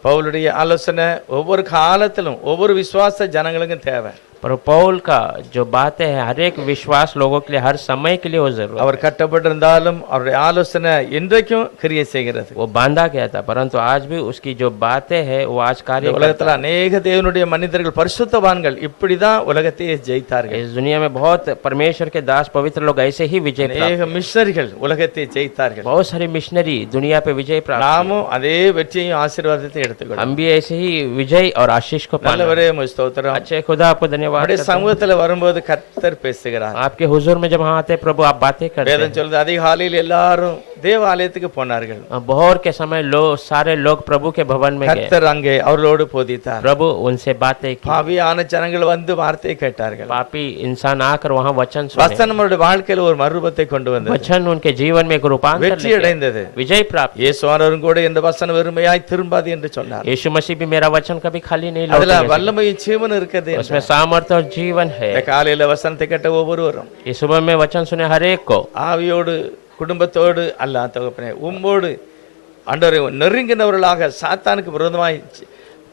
பவுலுடைய ஆலோசனை ஒவ்வொரு காலத்திலும் ஒவ்வொரு விசுவாச ஜனங்களுக்கும் தேவை. पर पौल का जो बातें हैं हर एक विश्वास लोगों के लिए हर समय के लिए वो जरूरत அவர் கட்டப்பட்டிருந்தாலும் அவருடைய ஆலோசனை இன்றைக்கும் கிரியை செய்கிறது. वो बांधा गया था, परंतु आज भी उसकी जो बातें हैं वो आज कार्य இந்த உலகத்துல अनेக தேவனுடைய மனிதர்கள் பரிசுத்தவான்கள் இப்படிதான் உலகத்தையே ஜெயித்தார்கள். इस दुनिया में बहुत परमेश्वर के दास पवित्र लोग ऐसे ही विजय प्राप्त அநேக மிஷனரிகள் உலகத்தை ஜெயித்தார்கள். बहुत सारे मिशनरी दुनिया पे विजय प्राप्त நாமும் அதே வெற்றியையும் ஆசீர்வாதத்தை எடுத்துக்கொள்ளும். हम भी ऐसे ही विजय और आशीष को पाना। நல்லவரே உம்மை ஸ்தோத்திரம். अच्छे खुदा आपको धन्यवाद அவருடைய करते हैं। சமூகத்துல வரும்போது கர்த்தர் பேசுகிறார். आपके हुजूर में जब हम आते हैं प्रभु आप बातें करते வேதம் சொல்லுது அதிகாலையில் எல்லாரும் தேவாலயத்துக்கு போனார்கள். हैं। भोर के समय सारे लोग प्रभु के भवन में गए, கர்த்தர் அங்கே அவர்களோடு போதித்தார். प्रभु उनसे बातें की। பாவியான ஜனங்கள் வந்து வார்த்தையை கேட்டார்கள். पापी इंसान आकर वहाँ वचन सुने, வசனம் அவருடைய வாழ்க்கையில ஒரு மறுரூபத்தை கொண்டு வந்தது. वचन उनके जीवन में एक रूपांतर வெற்றி लेके அடைந்தது. विजय प्राप्त। இயேசுவானவரும் கூட இந்த வசனம் வெறுமையாய் திரும்பாது என்று சொன்னார். यीशु मसीह भी मेरा वचन कभी खाली नहीं அதுல लौटेगा, வல்லமையும் ஜீவன் இருக்குது. उसमें सामर्थ्य और जीवन है। இந்த காலையில வசனத்தை கேட்ட ஒவ்வொருவரும் ये सुबह में वचन सुने हर एक को ஆவியோடு குடும்பத்தோடு அல்ல தகப்பனே உம்மோடு ஆண்டவரே நெருங்கினவர்களாக சாத்தானுக்கு விரோதமாய்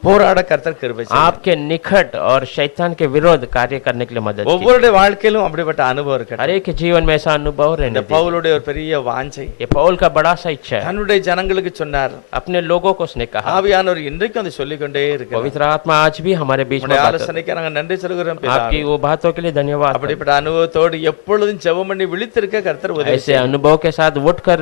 போராட கர்த்தர் கிருபை செய்யும். आपके निकट और शैतान के विरोध कार्य करने के लिए मदद कीजिए। ஒவ்வொருடைய வாழ்க்கையிலும் அப்படிப்பட்ட அனுபவம் இருக்கு. हर एक के जीवन में ऐसा अनुभव रहने இந்த दीजिए। பவுலுடைய ஒரு பெரிய வாஞ்சை ये पौल का बड़ा सा इच्छा है, தன்னுடைய ஜனங்களுக்கு சொன்னார். अपने लोगों को उसने कहा। ஆவியானவர் இன்றைக்கும் அதை சொல்லிக்கொண்டே இருக்கிறார். पवित्र आत्मा आज भी हमारे बीच में உங்களுடைய बात करता ஆலோசனைக்கு நாங்கள் நன்றி சொல்கிறோம் है। பிதாவே. आपकी वो बातों के लिए धन्यवाद। அப்படிப்பட்ட அனுபவத்தோடு எப்பொழுதும் ஜெபம் பண்ணி விழித்திருக்க கர்த்தர் உதவி ऐसे अनुभव के साथ उठकर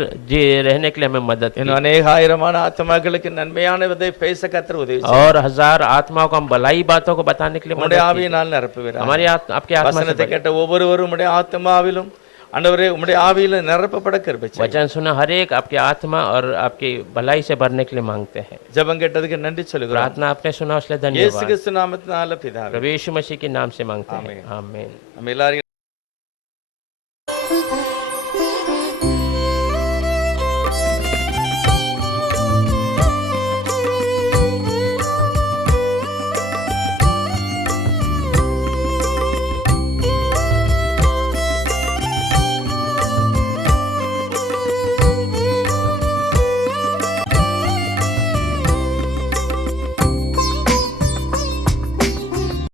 रहने के लिए हमें मदद की। இன்னும் அநேகாயிரமான ஆத்மாக்களுக்கு நன்மையானதை பேச கர்த்தர் உதவி செய்யும். और 1000 आत्माओं को हम भलाई बातों को बताने के लिए உம்முடைய मदद की। ஆவியினால் நிரப்புவீராக. हमारी आपके आत्मा से வசனத்தை கேட்ட ஒவ்வொருவரும் உம்முடைய ஆத்மாவிலும் ஆண்டவரே உம்முடைய ஆவியில நிரப்பப்பட கிருபை செய்யும். वचन सुना हर एक आपके आत्मा और आपकी भलाई से भरने के लिए मांगते हैं। ஜெபம் கேட்டதுக்கு நன்றி சொல்கிறோம். प्रार्थना आपने सुना इसलिए இயேசு धन्यवाद। கிறிஸ்து நாமத்தினால பிதாவே. प्रभु यीशु मसीह के नाम से मांगते हैं, आमीन। நம்ம எல்லாரும்